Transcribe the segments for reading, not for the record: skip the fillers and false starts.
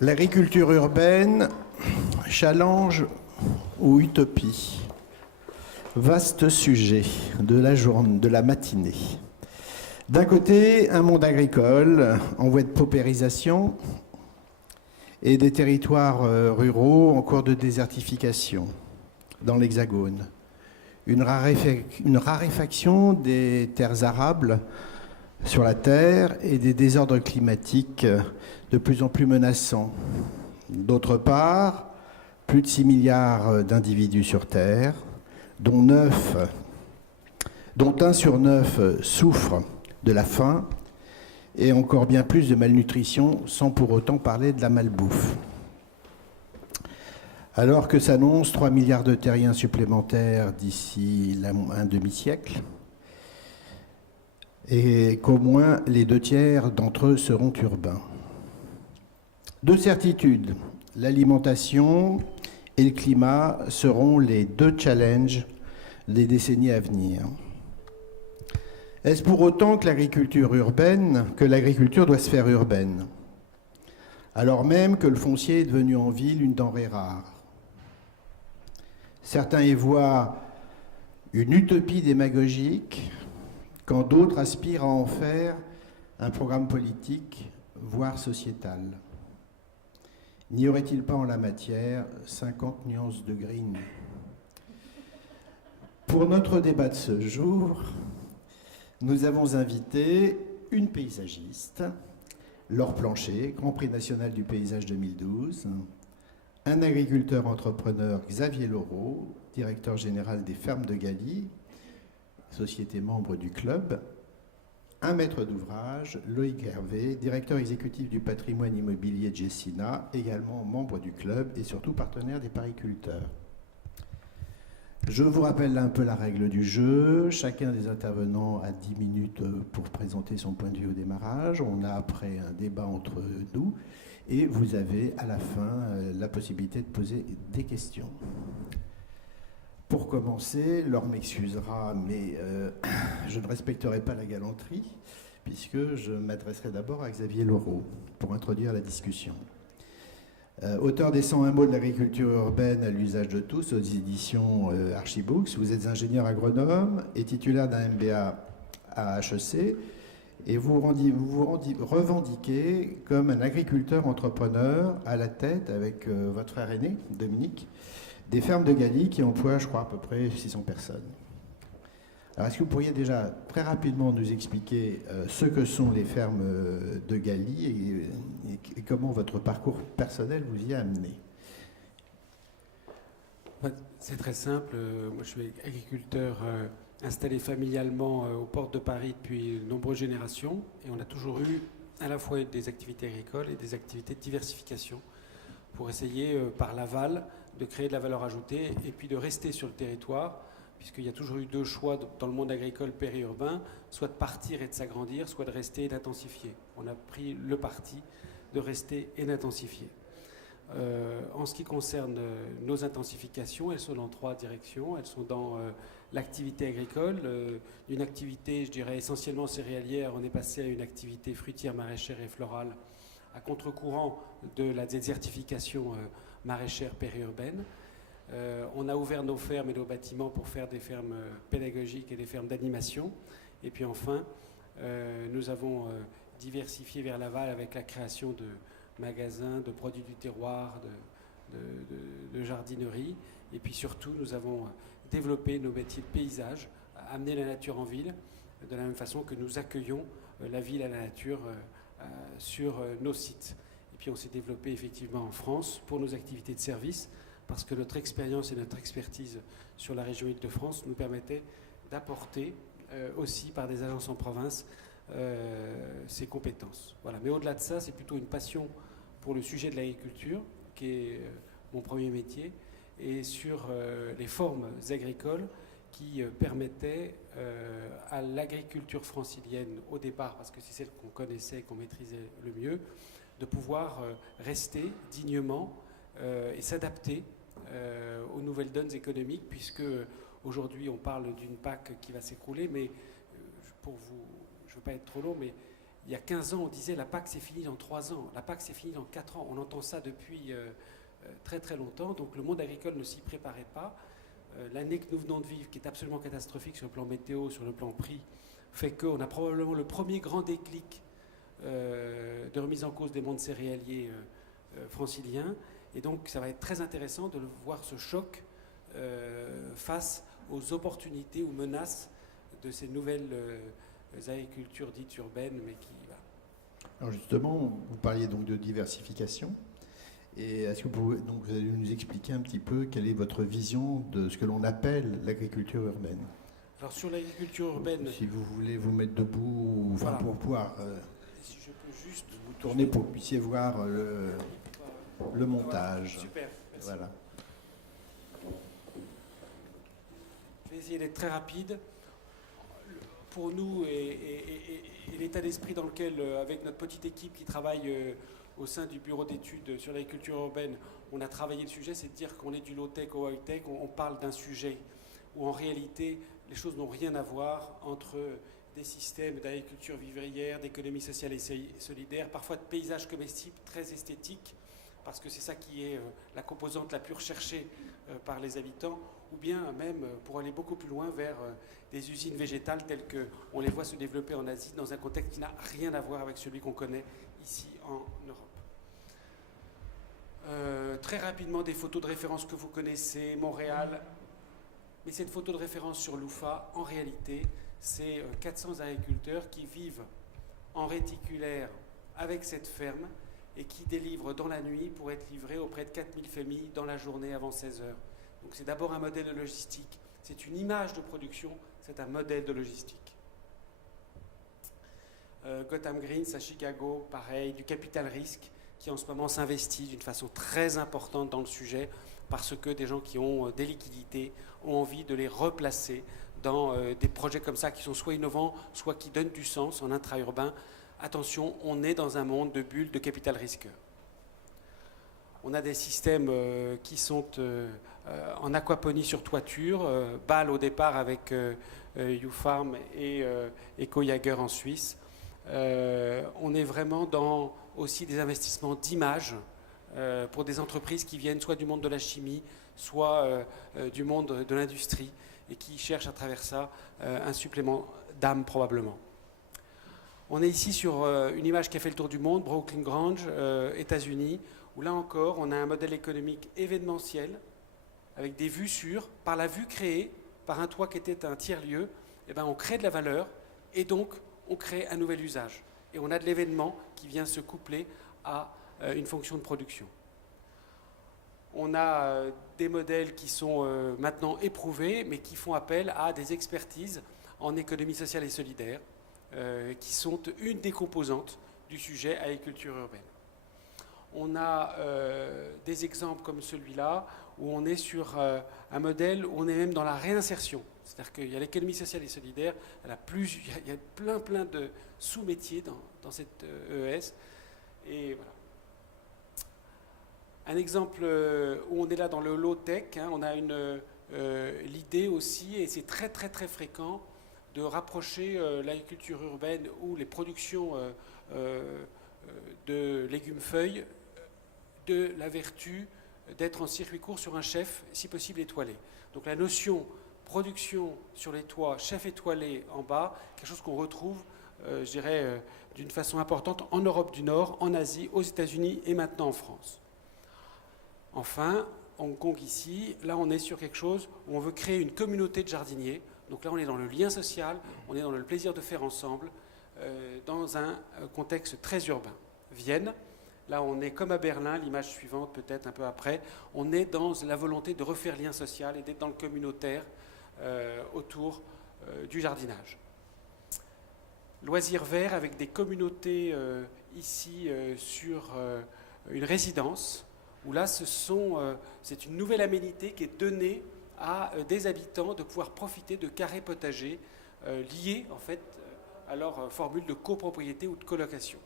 L'agriculture urbaine, challenge ou utopie? Vaste sujet de la journée, de la matinée. D'un côté, un monde agricole en voie de paupérisation et des territoires ruraux en cours de désertification dans l'Hexagone. Une raréfaction des terres arables sur la Terre et des désordres climatiques de plus en plus menaçants. D'autre part, plus de 6 milliards d'individus sur Terre, dont 1 sur 9 souffre de la faim et encore bien plus de malnutrition, sans pour autant parler de la malbouffe. Alors que s'annoncent 3 milliards de terriens supplémentaires d'ici un demi-siècle, et qu'au moins les 2 tiers d'entre eux seront urbains. Deux certitudes, l'alimentation et le climat seront les 2 challenges des décennies à venir. Est-ce pour autant que l'agriculture doit se faire urbaine, alors même que le foncier est devenu en ville une denrée rare? Certains y voient une utopie démagogique, quand d'autres aspirent à en faire un programme politique, voire sociétal. N'y aurait-il pas en la matière 50 nuances de green? Pour notre débat de ce jour, nous avons invité une paysagiste, Laure Plancher, Grand Prix national du paysage 2012, un agriculteur entrepreneur, Xavier Laureau, directeur général des Fermes de Galie, société membre du club, un maître d'ouvrage, Loïc Hervé, directeur exécutif du patrimoine immobilier de Gessina, également membre du club et surtout partenaire des pariculteurs. Je vous rappelle un peu la règle du jeu. Chacun des intervenants a 10 minutes pour présenter son point de vue au démarrage. On a après un débat entre nous et vous avez à la fin la possibilité de poser des questions. Pour commencer, Laure m'excusera, mais je ne respecterai pas la galanterie, puisque je m'adresserai d'abord à Xavier Laureau pour introduire la discussion. Auteur des 101 mots de l'agriculture urbaine à l'usage de tous aux éditions Archibooks, vous êtes ingénieur agronome et titulaire d'un MBA à HEC, et vous revendiquez comme un agriculteur entrepreneur à la tête, avec votre frère aîné, Dominique, des fermes de Galie qui emploient, je crois, à peu près 600 personnes. Alors, est-ce que vous pourriez déjà très rapidement nous expliquer ce que sont les fermes de Galie et comment votre parcours personnel vous y a amené? C'est très simple. Moi, je suis agriculteur installé familialement aux portes de Paris depuis de nombreuses générations. Et on a toujours eu à la fois des activités agricoles et des activités de diversification pour essayer, par l'aval, de créer de la valeur ajoutée et puis de rester sur le territoire, puisqu'il y a toujours eu 2 choix dans le monde agricole périurbain, soit de partir et de s'agrandir, soit de rester et d'intensifier. On a pris le parti de rester et d'intensifier. En ce qui concerne nos intensifications, elles sont dans 3 directions. Elles sont dans l'activité agricole, d'une activité, je dirais, essentiellement céréalière. On est passé à une activité fruitière, maraîchère et florale, à contre-courant de la désertification maraîchère périurbaine. On a ouvert nos fermes et nos bâtiments pour faire des fermes pédagogiques et des fermes d'animation. Et puis enfin, nous avons diversifié vers l'aval avec la création de magasins, de produits du terroir, de jardinerie. Et puis surtout, nous avons développé nos métiers de paysage, amener la nature en ville, de la même façon que nous accueillons la ville et la nature sur nos sites. Et puis on s'est développé effectivement en France pour nos activités de service, parce que notre expérience et notre expertise sur la région Île-de-France nous permettaient d'apporter aussi par des agences en province ces compétences. Voilà. Mais au-delà de ça, c'est plutôt une passion pour le sujet de l'agriculture, qui est mon premier métier, et sur les formes agricoles qui permettaient à l'agriculture francilienne au départ, parce que c'est celle qu'on connaissait et qu'on maîtrisait le mieux, de pouvoir rester dignement et s'adapter aux nouvelles donnes économiques, puisque aujourd'hui on parle d'une PAC qui va s'écrouler, mais pour vous, je ne veux pas être trop long, mais Il y a 15 ans, on disait la PAC c'est fini dans 3 ans, la PAC c'est fini dans 4 ans. On entend ça depuis très très longtemps, donc le monde agricole ne s'y préparait pas. L'année que nous venons de vivre, qui est absolument catastrophique sur le plan météo, sur le plan prix, fait qu'on a probablement le premier grand déclic de remise en cause des mondes céréaliers franciliens. Et donc ça va être très intéressant de voir ce choc face aux opportunités ou menaces de ces nouvelles agricultures dites urbaines, mais qui... Voilà. Alors justement, vous parliez donc de diversification. Et est-ce que vous allez nous expliquer un petit peu quelle est votre vision de ce que l'on appelle l'agriculture urbaine? Alors sur l'agriculture urbaine... Si vous voulez vous mettre debout, enfin, voilà. Pour pouvoir si je peux juste vous tourner pour que vous puissiez voir le montage. Voilà. Super, merci. Voilà. Je vais essayer d'être très rapide. Pour nous, et l'état d'esprit dans lequel, avec notre petite équipe qui travaille au sein du bureau d'études sur l'agriculture urbaine, on a travaillé le sujet, c'est de dire qu'on est du low-tech au high-tech, on parle d'un sujet où en réalité les choses n'ont rien à voir entre des systèmes d'agriculture vivrière, d'économie sociale et solidaire, parfois de paysages comestibles très esthétiques, parce que c'est ça qui est la composante la plus recherchée par les habitants, ou bien même pour aller beaucoup plus loin vers des usines végétales telles qu'on les voit se développer en Asie dans un contexte qui n'a rien à voir avec celui qu'on connaît ici en Europe. Très rapidement, des photos de référence que vous connaissez, Montréal. Mais cette photo de référence sur l'UFA, en réalité, c'est 400 agriculteurs qui vivent en réticulaire avec cette ferme et qui délivrent dans la nuit pour être livrés auprès de 4000 familles dans la journée avant 16 heures. Donc c'est d'abord un modèle de logistique, c'est une image de production, c'est un modèle de logistique. Gotham Greens à Chicago, pareil, du capital risque qui en ce moment s'investit d'une façon très importante dans le sujet parce que des gens qui ont des liquidités ont envie de les replacer dans des projets comme ça qui sont soit innovants, soit qui donnent du sens en intra-urbain. Attention, on est dans un monde de bulles de capital risqueur. On a des systèmes qui sont en aquaponie sur toiture, Bâle au départ avec YouFarm et EcoJager en Suisse. On est vraiment dans aussi des investissements d'image pour des entreprises qui viennent soit du monde de la chimie, soit du monde de l'industrie et qui cherchent à travers ça un supplément d'âme probablement. On est ici sur une image qui a fait le tour du monde, Brooklyn Grange, États-Unis, où là encore on a un modèle économique événementiel avec des vues sûres, par la vue créée par un toit qui était un tiers-lieu, eh ben on crée de la valeur et donc on crée un nouvel usage. Et on a de l'événement qui vient se coupler à une fonction de production. On a des modèles qui sont maintenant éprouvés, mais qui font appel à des expertises en économie sociale et solidaire, qui sont une des composantes du sujet agriculture urbaine. On a des exemples comme celui-là, où on est sur un modèle où on est même dans la réinsertion. C'est-à-dire qu'il y a l'économie sociale et solidaire, il y a plein de sous-métiers dans cette EES. Et voilà. Un exemple où on est là dans le low-tech, hein, on a l'idée aussi, et c'est très très très fréquent, de rapprocher l'agriculture urbaine ou les productions de légumes-feuilles de la vertu d'être en circuit court sur un chef, si possible étoilé. Donc la notion production sur les toits, chef étoilé en bas, quelque chose qu'on retrouve, je dirais, d'une façon importante en Europe du Nord, en Asie, aux États-Unis et maintenant en France. Enfin, Hong Kong ici, là on est sur quelque chose où on veut créer une communauté de jardiniers. Donc là on est dans le lien social, on est dans le plaisir de faire ensemble, dans un contexte très urbain. Vienne, là on est comme à Berlin, l'image suivante peut-être un peu après, on est dans la volonté de refaire lien social et d'être dans le communautaire autour du jardinage. Loisirs verts avec des communautés ici sur une résidence, où là c'est une nouvelle aménité qui est donnée à des habitants de pouvoir profiter de carrés potagers liés en fait à leur formule de copropriété ou de colocation.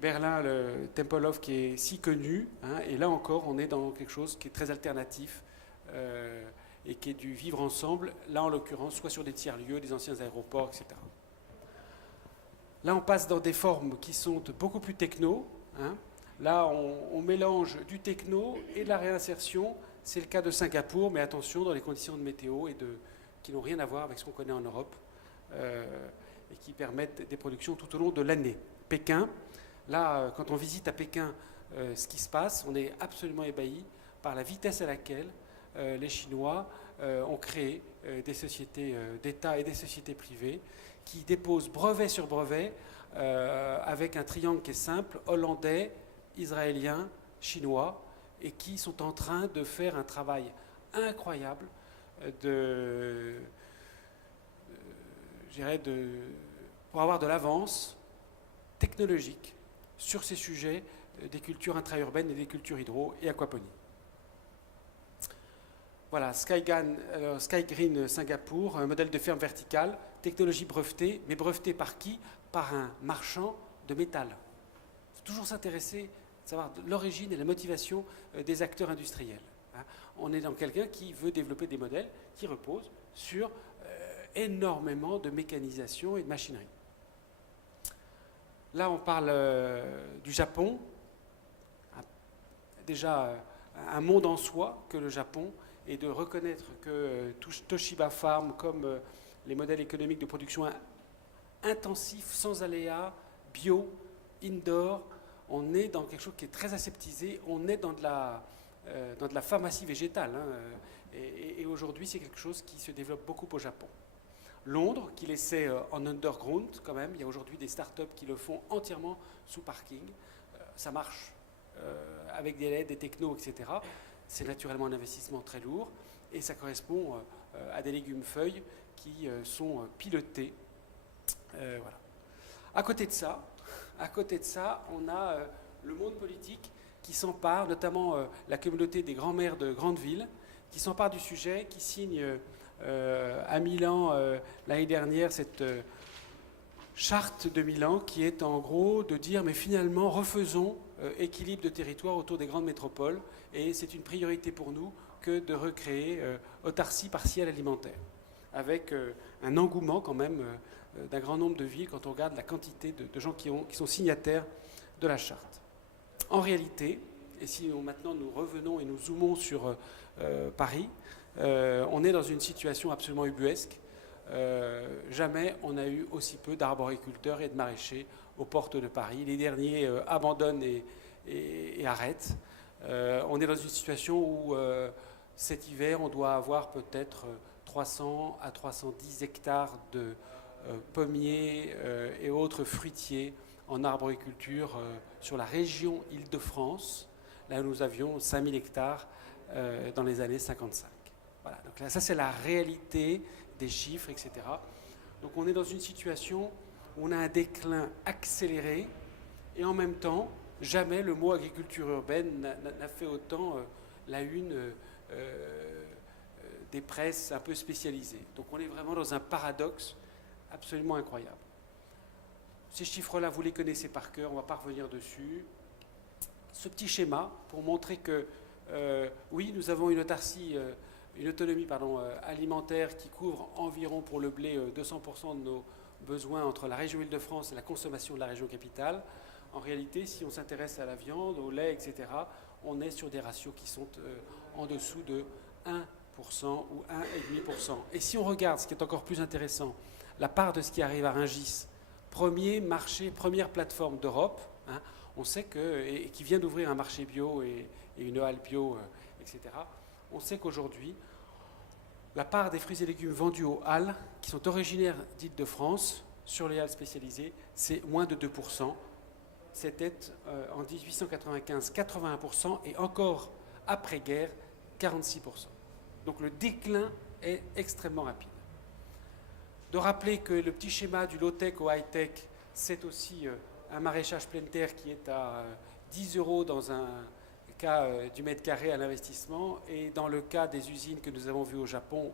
Berlin, le Tempelhof qui est si connu, hein, et là encore on est dans quelque chose qui est très alternatif et qui est du vivre ensemble, là en l'occurrence soit sur des tiers-lieux, des anciens aéroports, etc. Là, on passe dans des formes qui sont beaucoup plus techno. Hein. Là, on mélange du techno et de la réinsertion. C'est le cas de Singapour, mais attention, dans les conditions de météo qui n'ont rien à voir avec ce qu'on connaît en Europe et qui permettent des productions tout au long de l'année. Pékin, là, quand on visite à Pékin ce qui se passe, on est absolument ébahi par la vitesse à laquelle les Chinois ont créé des sociétés d'État et des sociétés privées qui déposent brevet sur brevet avec un triangle qui est simple, hollandais, israélien, chinois, et qui sont en train de faire un travail incroyable pour avoir de l'avance technologique sur ces sujets des cultures intra-urbaines et des cultures hydro et aquaponie. Voilà, Skygreen Singapour, un modèle de ferme verticale, technologie brevetée, mais brevetée par qui? Par un marchand de métal. Il faut toujours s'intéresser, de savoir l'origine et la motivation des acteurs industriels. On est dans quelqu'un qui veut développer des modèles qui reposent sur énormément de mécanisation et de machinerie. Là, on parle du Japon. Déjà, un monde en soi que le Japon, et de reconnaître que Toshiba Farm, comme les modèles économiques de production intensifs, sans aléas, bio, indoor, on est dans quelque chose qui est très aseptisé, on est dans de la pharmacie végétale. Hein, et aujourd'hui, c'est quelque chose qui se développe beaucoup au Japon. Londres, qui laissait en underground quand même, il y a aujourd'hui des startups qui le font entièrement sous parking. Ça marche avec des LED, des technos, etc. C'est naturellement un investissement très lourd et ça correspond à des légumes-feuilles qui sont pilotés. Voilà. À côté de ça, on a le monde politique qui s'empare, notamment la communauté des grands-mères de grandes villes, qui s'empare du sujet, qui signe à Milan l'année dernière cette charte de Milan qui est en gros de dire mais finalement refaisons équilibre de territoire autour des grandes métropoles et c'est une priorité pour nous que de recréer autarcie partielle alimentaire avec un engouement quand même d'un grand nombre de villes quand on regarde la quantité de gens qui sont signataires de la charte. En réalité, et si maintenant nous revenons et nous zoomons sur Paris, on est dans une situation absolument ubuesque. Jamais on a eu aussi peu d'arboriculteurs et de maraîchers aux portes de Paris. Les derniers abandonnent et arrêtent. On est dans une situation où cet hiver, on doit avoir peut-être 300 à 310 hectares de pommiers et autres fruitiers en arboriculture sur la région Île-de-France. Là, nous avions 5000 hectares dans les années 55. Voilà, donc là, ça c'est la réalité des chiffres, etc. Donc on est dans une situation où on a un déclin accéléré et en même temps, jamais le mot agriculture urbaine n'a fait autant la une des presses un peu spécialisées. Donc on est vraiment dans un paradoxe absolument incroyable. Ces chiffres-là, vous les connaissez par cœur, on ne va pas revenir dessus. Ce petit schéma pour montrer que oui, nous avons une autarcie, une autonomie alimentaire qui couvre environ pour le blé 200% de nos besoins entre la région Île-de-France et la consommation de la région capitale. En réalité, si on s'intéresse à la viande, au lait, etc., on est sur des ratios qui sont en dessous de 1% ou 1,5%. Et si on regarde, ce qui est encore plus intéressant, la part de ce qui arrive à Rungis, premier marché, première plateforme d'Europe, hein, on sait et qui vient d'ouvrir un marché bio et une halle bio, etc., on sait qu'aujourd'hui, la part des fruits et légumes vendus aux halles, qui sont originaires d'Île-de-France, sur les halles spécialisées, c'est moins de 2%. C'était en 1895 81% et encore après-guerre 46%. Donc le déclin est extrêmement rapide. De rappeler que le petit schéma du low-tech au high-tech, c'est aussi un maraîchage pleine terre qui est à 10 € dans un cas du mètre carré à l'investissement et dans le cas des usines que nous avons vues au Japon,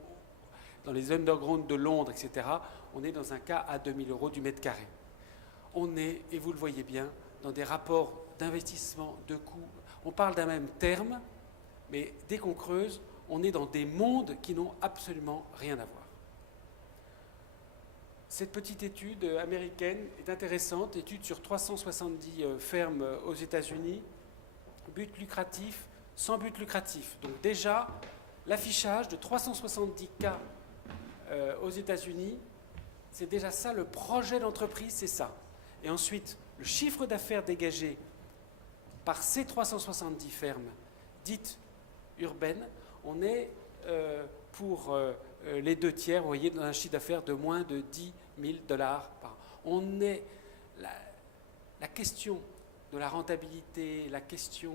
dans les underground de Londres, etc., on est dans un cas à 2000 € du mètre carré. On est, et vous le voyez bien, dans des rapports d'investissement, de coûts. On parle d'un même terme, mais dès qu'on creuse, on est dans des mondes qui n'ont absolument rien à voir. Cette petite étude américaine est intéressante, étude sur 370 fermes aux États-Unis, but lucratif, sans but lucratif. Donc déjà, l'affichage de 370 cas aux États-Unis, c'est déjà ça, le projet d'entreprise, c'est ça. Et ensuite, le chiffre d'affaires dégagé par ces 370 fermes dites urbaines, on est pour les 2 tiers, vous voyez, dans un chiffre d'affaires de moins de 10 000 $ par an. On est la question de la rentabilité, la question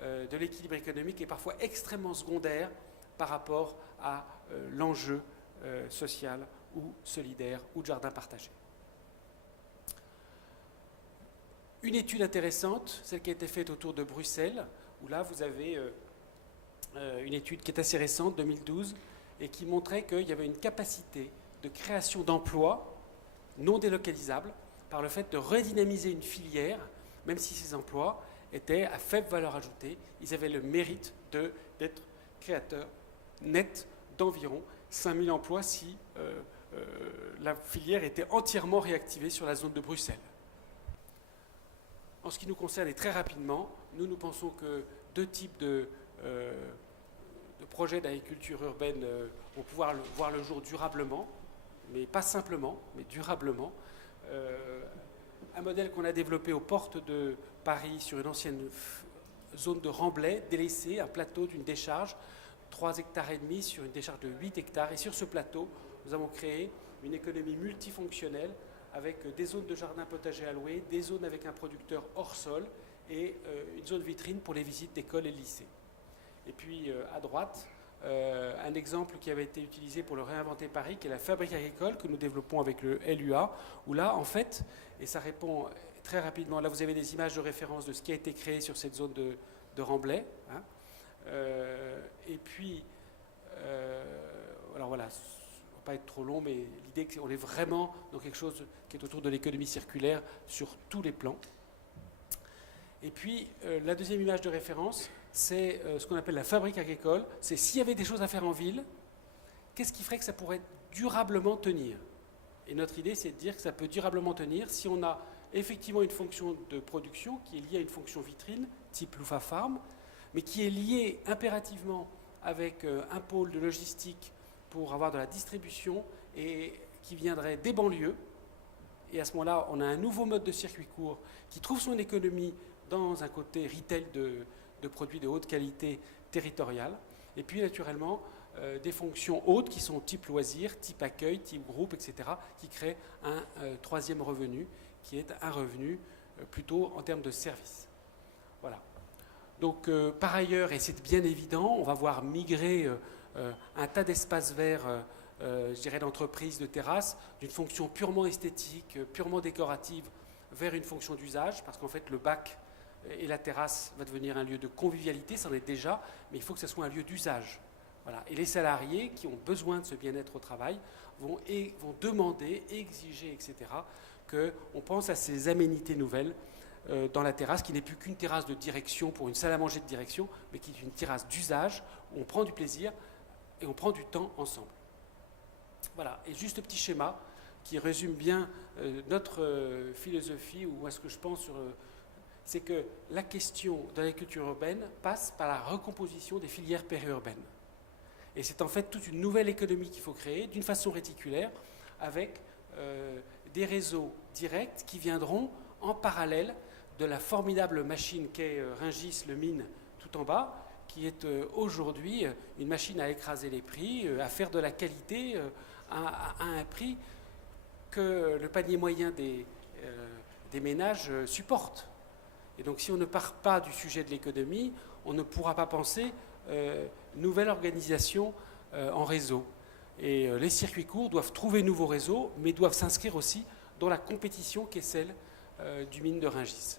de l'équilibre économique est parfois extrêmement secondaire par rapport à l'enjeu social ou solidaire ou de jardin partagé. Une étude intéressante, celle qui a été faite autour de Bruxelles, où là vous avez une étude qui est assez récente, 2012, et qui montrait qu'il y avait une capacité de création d'emplois non délocalisables par le fait de redynamiser une filière, même si ces emplois étaient à faible valeur ajoutée, ils avaient le mérite d'être créateurs nets d'environ 5000 emplois si la filière était entièrement réactivée sur la zone de Bruxelles. En ce qui nous concerne, et très rapidement, nous pensons que 2 types de projets d'agriculture urbaine vont pouvoir voir le jour durablement, mais pas simplement, mais durablement. Un modèle qu'on a développé aux portes de Paris sur une ancienne zone de remblai délaissée, un plateau d'une décharge, 3,5 hectares sur une décharge de 8 hectares. Et sur ce plateau, nous avons créé une économie multifonctionnelle avec des zones de jardin potager allouées, des zones avec un producteur hors sol et une zone vitrine pour les visites d'écoles et de lycées. Et puis à droite, un exemple qui avait été utilisé pour le réinventer Paris, qui est la fabrique agricole que nous développons avec le LUA, où là, en fait, et ça répond très rapidement, là vous avez des images de référence de ce qui a été créé sur cette zone de remblai. Hein. Et puis, alors voilà, pas être trop long, mais l'idée qu'on est vraiment dans quelque chose qui est autour de l'économie circulaire sur tous les plans. Et puis, la deuxième image de référence, c'est ce qu'on appelle la fabrique agricole. C'est s'il y avait des choses à faire en ville, qu'est-ce qui ferait que ça pourrait durablement tenir? Et notre idée, c'est de dire que ça peut durablement tenir si on a effectivement une fonction de production qui est liée à une fonction vitrine, type Loufa Farm, mais qui est liée impérativement avec un pôle de logistique pour avoir de la distribution et qui viendrait des banlieues. Et à ce moment-là, on a un nouveau mode de circuit court qui trouve son économie dans un côté retail de produits de haute qualité territoriale. Et puis, naturellement, des fonctions hautes qui sont type loisirs, type accueil, type groupe, etc., qui créent un troisième revenu, qui est un revenu plutôt en termes de services. Voilà. Donc, par ailleurs, et c'est bien évident, on va voir migrer un tas d'espaces verts, je dirais d'entreprises, de terrasses, d'une fonction purement esthétique, purement décorative, vers une fonction d'usage, parce qu'en fait, le bac et la terrasse va devenir un lieu de convivialité, ça en est déjà, mais il faut que ce soit un lieu d'usage. Voilà. Et les salariés qui ont besoin de ce bien-être au travail vont demander, exiger, etc., qu'on pense à ces aménités nouvelles dans la terrasse, qui n'est plus qu'une terrasse de direction pour une salle à manger de direction, mais qui est une terrasse d'usage où on prend du plaisir et on prend du temps ensemble. Voilà. Et juste un petit schéma qui résume bien notre philosophie, ou à ce que je pense sur... c'est que la question de l'agriculture urbaine passe par la recomposition des filières périurbaines. Et c'est en fait toute une nouvelle économie qu'il faut créer, d'une façon réticulaire, avec des réseaux directs qui viendront en parallèle de la formidable machine qu'est Rungis Le Mine tout en bas, qui est aujourd'hui une machine à écraser les prix, à faire de la qualité à un prix que le panier moyen des ménages supporte. Et donc si on ne part pas du sujet de l'économie, on ne pourra pas penser nouvelle organisation en réseau. Et les circuits courts doivent trouver nouveaux réseaux, mais doivent s'inscrire aussi dans la compétition qui est celle du mine de Rungis.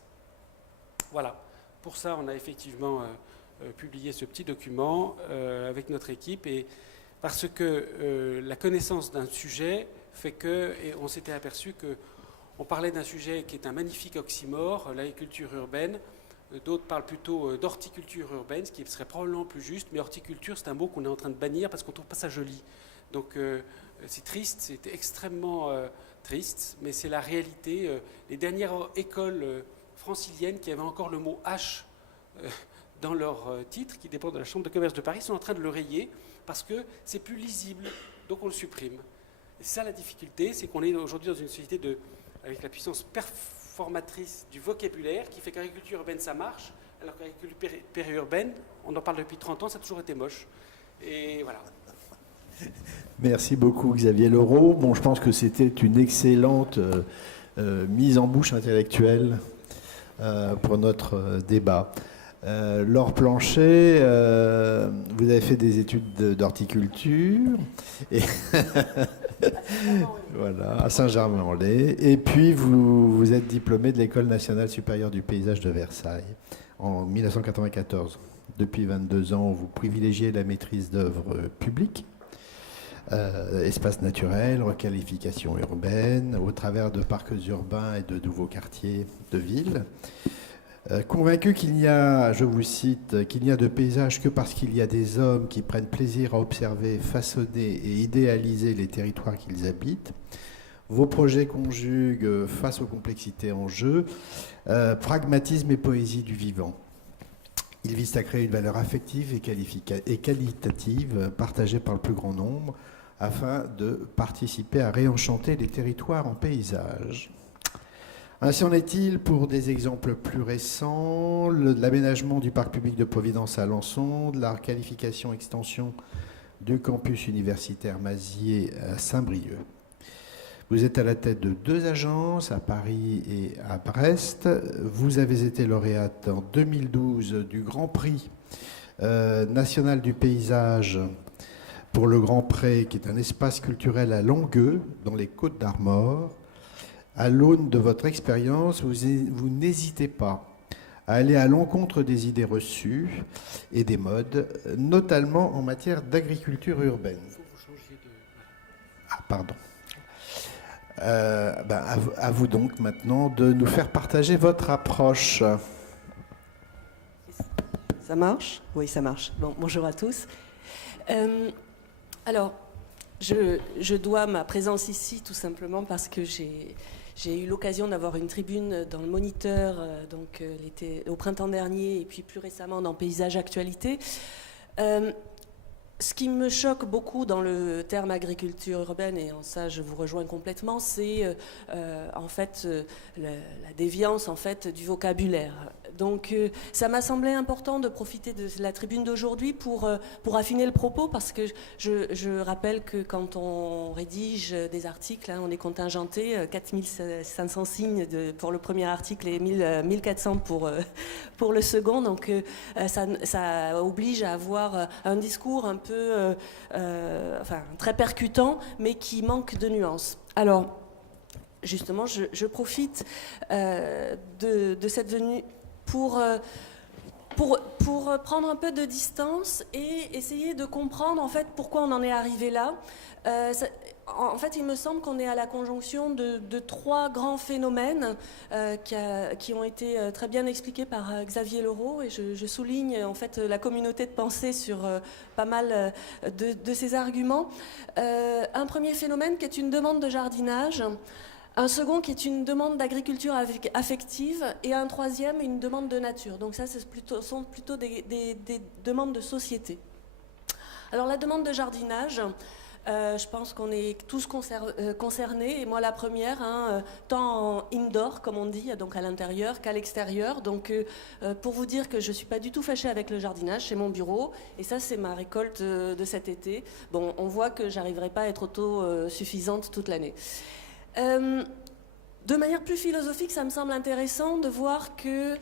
Voilà. Pour ça, on a effectivement publié ce petit document avec notre équipe, et parce que la connaissance d'un sujet fait que, et on s'était aperçu que on parlait d'un sujet qui est un magnifique oxymore, l'agriculture urbaine. D'autres parlent plutôt d'horticulture urbaine, ce qui serait probablement plus juste, mais horticulture, c'est un mot qu'on est en train de bannir parce qu'on ne trouve pas ça joli. Donc c'est triste, c'est extrêmement triste, mais c'est la réalité. Les dernières écoles franciliennes qui avaient encore le mot H dans leur titre, qui dépendent de la Chambre de commerce de Paris, sont en train de le rayer parce que c'est plus lisible, donc on le supprime. Et ça, la difficulté, c'est qu'on est aujourd'hui dans une société avec la puissance performatrice du vocabulaire qui fait qu'agriculture urbaine, ça marche, alors qu'agriculture périurbaine, on en parle depuis 30 ans, ça a toujours été moche. Et voilà. Merci beaucoup Xavier Leroux. Bon, je pense que c'était une excellente mise en bouche intellectuelle pour notre débat. Laure Planchet, vous avez fait des études d'horticulture et voilà, à Saint-Germain-en-Laye. Et puis vous êtes diplômé de l'École nationale supérieure du paysage de Versailles en 1994. Depuis 22 ans, vous privilégiez la maîtrise d'œuvres publiques, espaces naturels, requalification urbaine, au travers de parcs urbains et de nouveaux quartiers de ville. Convaincu qu'il n'y a, je vous cite, qu'il n'y a de paysage que parce qu'il y a des hommes qui prennent plaisir à observer, façonner et idéaliser les territoires qu'ils habitent, vos projets conjuguent, face aux complexités en jeu, pragmatisme et poésie du vivant. Ils visent à créer une valeur affective et qualitative partagée par le plus grand nombre afin de participer à réenchanter les territoires en paysage. Ainsi en est-il pour des exemples plus récents, l'aménagement du parc public de Providence à Alençon, de la qualification-extension du campus universitaire Mazier à Saint-Brieuc. Vous êtes à la tête de 2 agences, à Paris et à Brest. Vous avez été lauréate en 2012 du Grand Prix national du paysage pour le Grand Pré, qui est un espace culturel à Longueux, dans les Côtes-d'Armor. À l'aune de votre expérience, vous n'hésitez pas à aller à l'encontre des idées reçues et des modes, notamment en matière d'agriculture urbaine. Ah, pardon. À vous donc maintenant de nous faire partager votre approche. Ça marche ? Oui, ça marche. Bon, bonjour à tous. Alors, je dois ma présence ici tout simplement parce que j'ai eu l'occasion d'avoir une tribune dans le Moniteur au printemps dernier et puis plus récemment dans Paysage Actualité. Ce qui me choque beaucoup dans le terme agriculture urbaine, et en ça je vous rejoins complètement, c'est en fait la déviance en fait du vocabulaire. Donc ça m'a semblé important de profiter de la tribune d'aujourd'hui pour affiner le propos, parce que je rappelle que quand on rédige des articles, hein, on est contingenté 4500 signes pour le premier article et 1400 pour le second, donc ça oblige à avoir un discours un peu très percutant, mais qui manque de nuances. Alors justement, je profite de cette venue pour prendre un peu de distance et essayer de comprendre en fait pourquoi on en est arrivé là. En fait, il me semble qu'on est à la conjonction de 3 grands phénomènes qui ont été très bien expliqués par Xavier Leroux, et je souligne en fait la communauté de pensée sur pas mal de ces arguments. Un premier phénomène qui est une demande de jardinage, un second qui est une demande d'agriculture affective, et un troisième une demande de nature. Donc ça, sont plutôt des demandes de société. Alors la demande de jardinage, je pense qu'on est tous concernés, et moi la première, hein, tant en indoor comme on dit, donc à l'intérieur, qu'à l'extérieur. Donc pour vous dire que je ne suis pas du tout fâchée avec le jardinage, c'est mon bureau, et ça c'est ma récolte de cet été. Bon, on voit que j'arriverai pas à être autosuffisante toute l'année. De manière plus philosophique, ça me semble intéressant de voir que,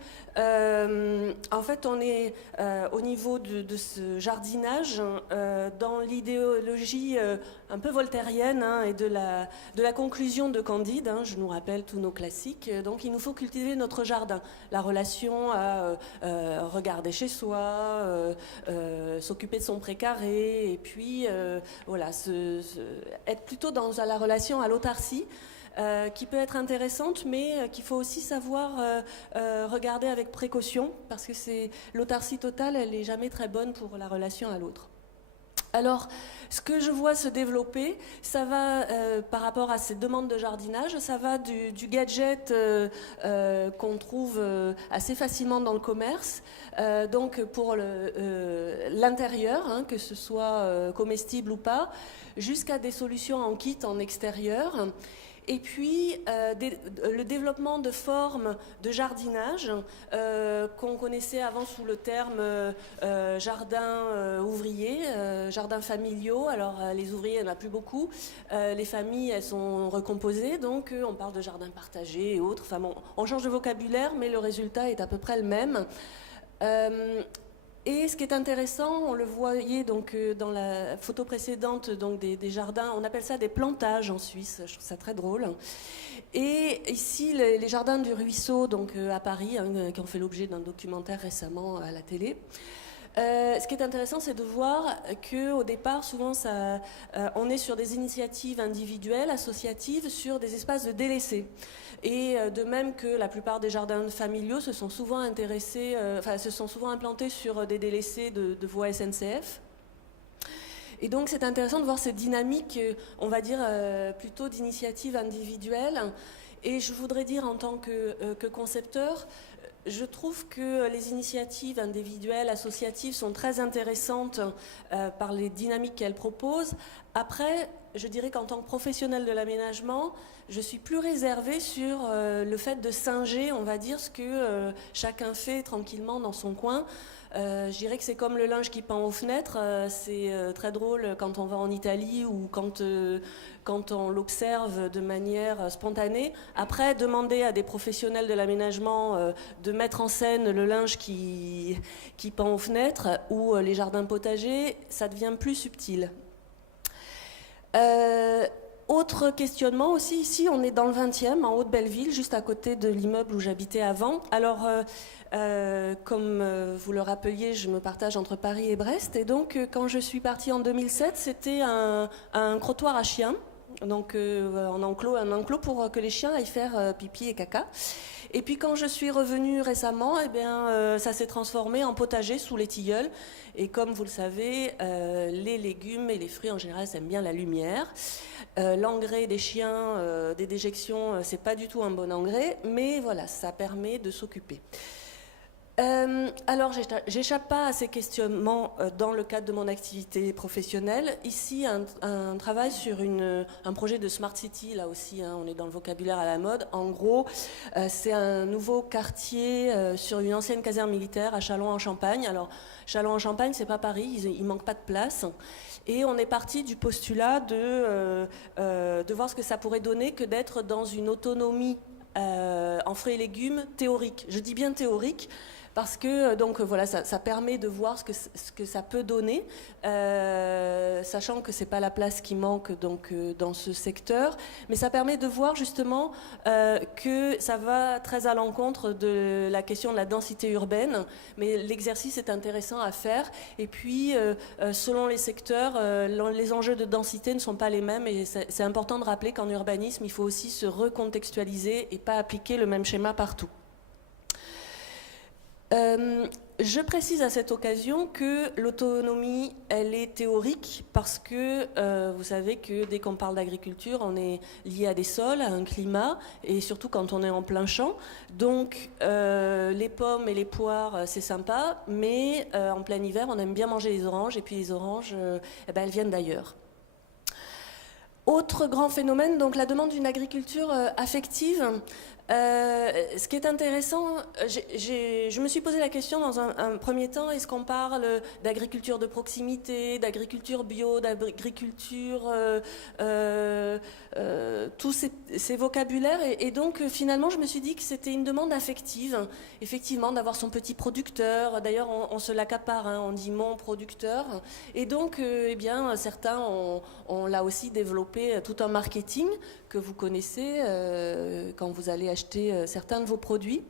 en fait, on est au niveau de ce jardinage dans l'idéologie un peu voltairienne, hein, et de la conclusion de Candide. Hein, je nous rappelle tous nos classiques. Donc, il nous faut cultiver notre jardin. La relation à regarder chez soi, s'occuper de son précaré, et puis voilà, être plutôt dans la relation à l'autarcie. Qui peut être intéressante, mais qu'il faut aussi savoir regarder avec précaution, parce que l'autarcie totale, elle n'est jamais très bonne pour la relation à l'autre. Alors, ce que je vois se développer, ça va, par rapport à ces demandes de jardinage, ça va du gadget qu'on trouve assez facilement dans le commerce, donc pour l'intérieur, hein, que ce soit comestible ou pas, jusqu'à des solutions en kit en extérieur. Et puis, le développement de formes de jardinage qu'on connaissait avant sous le terme jardin ouvrier, jardins familiaux. Alors, les ouvriers, il n'y en a plus beaucoup. Les familles, elles sont recomposées. Donc, on parle de jardins partagés et autres. Enfin bon, on change de vocabulaire, mais le résultat est à peu près le même. Et ce qui est intéressant, on le voyait donc dans la photo précédente, donc des jardins, on appelle ça des plantages en Suisse, je trouve ça très drôle. Et ici, les jardins du ruisseau, donc à Paris, hein, qui ont fait l'objet d'un documentaire récemment à la télé. Ce qui est intéressant, c'est de voir qu'au départ, souvent, on est sur des initiatives individuelles, associatives, sur des espaces de délaissés. Et de même que la plupart des jardins familiaux se sont souvent implantés sur des délaissés de voies SNCF. Et donc c'est intéressant de voir cette dynamique, on va dire, plutôt d'initiative individuelle. Et je voudrais dire en tant que concepteur, je trouve que les initiatives individuelles, associatives sont très intéressantes par les dynamiques qu'elles proposent. Après, je dirais qu'en tant que professionnel de l'aménagement, je suis plus réservée sur le fait de singer, on va dire, ce que chacun fait tranquillement dans son coin. Je dirais que c'est comme le linge qui pend aux fenêtres. C'est très drôle quand on va en Italie ou quand on l'observe de manière spontanée. Après, demander à des professionnels de l'aménagement de mettre en scène le linge qui pend aux fenêtres ou les jardins potagers, ça devient plus subtil. Autre questionnement aussi, ici on est dans le 20e, en Haute-Belleville, juste à côté de l'immeuble où j'habitais avant. Alors, comme vous le rappeliez, je me partage entre Paris et Brest. Et donc, quand je suis partie en 2007, c'était un crottoir à chiens, donc un enclos pour que les chiens aillent faire pipi et caca. Et puis quand je suis revenue récemment, eh bien, ça s'est transformé en potager sous les tilleuls. Et comme vous le savez, les légumes et les fruits en général, ça aime bien la lumière. L'engrais des chiens, des déjections, c'est pas du tout un bon engrais, mais voilà, ça permet de s'occuper. Alors, j'échappe pas à ces questionnements dans le cadre de mon activité professionnelle. Ici, un travail sur un projet de Smart City, là aussi, hein, on est dans le vocabulaire à la mode. En gros, c'est un nouveau quartier sur une ancienne caserne militaire à Châlons-en-Champagne. Alors, Châlons-en-Champagne, c'est pas Paris, il manque pas de place. Et on est parti du postulat de voir ce que ça pourrait donner que d'être dans une autonomie en fruits et légumes théorique. Je dis bien théorique, parce que donc voilà, ça permet de voir ce que ça peut donner, sachant que c'est pas la place qui manque donc dans ce secteur, mais ça permet de voir justement que ça va très à l'encontre de la question de la densité urbaine, mais l'exercice est intéressant à faire. Et puis selon les secteurs, les enjeux de densité ne sont pas les mêmes, et c'est important de rappeler qu'en urbanisme, il faut aussi se recontextualiser et pas appliquer le même schéma partout. Je précise à cette occasion que l'autonomie, elle est théorique parce que vous savez que dès qu'on parle d'agriculture, on est lié à des sols, à un climat, et surtout quand on est en plein champ. Donc les pommes et les poires, c'est sympa, mais en plein hiver, on aime bien manger les oranges, et puis les oranges, elles viennent d'ailleurs. Autre grand phénomène, donc la demande d'une agriculture affective. Ce qui est intéressant, je me suis posé la question dans un premier temps, est-ce qu'on parle d'agriculture de proximité, d'agriculture bio, d'agriculture, tous ces vocabulaires, et donc finalement je me suis dit que c'était une demande affective, effectivement, d'avoir son petit producteur. D'ailleurs on se l'accapare, hein, on dit mon producteur, et donc eh bien, certains ont là aussi développé tout un marketing que vous connaissez quand vous allez acheter certains de vos produits.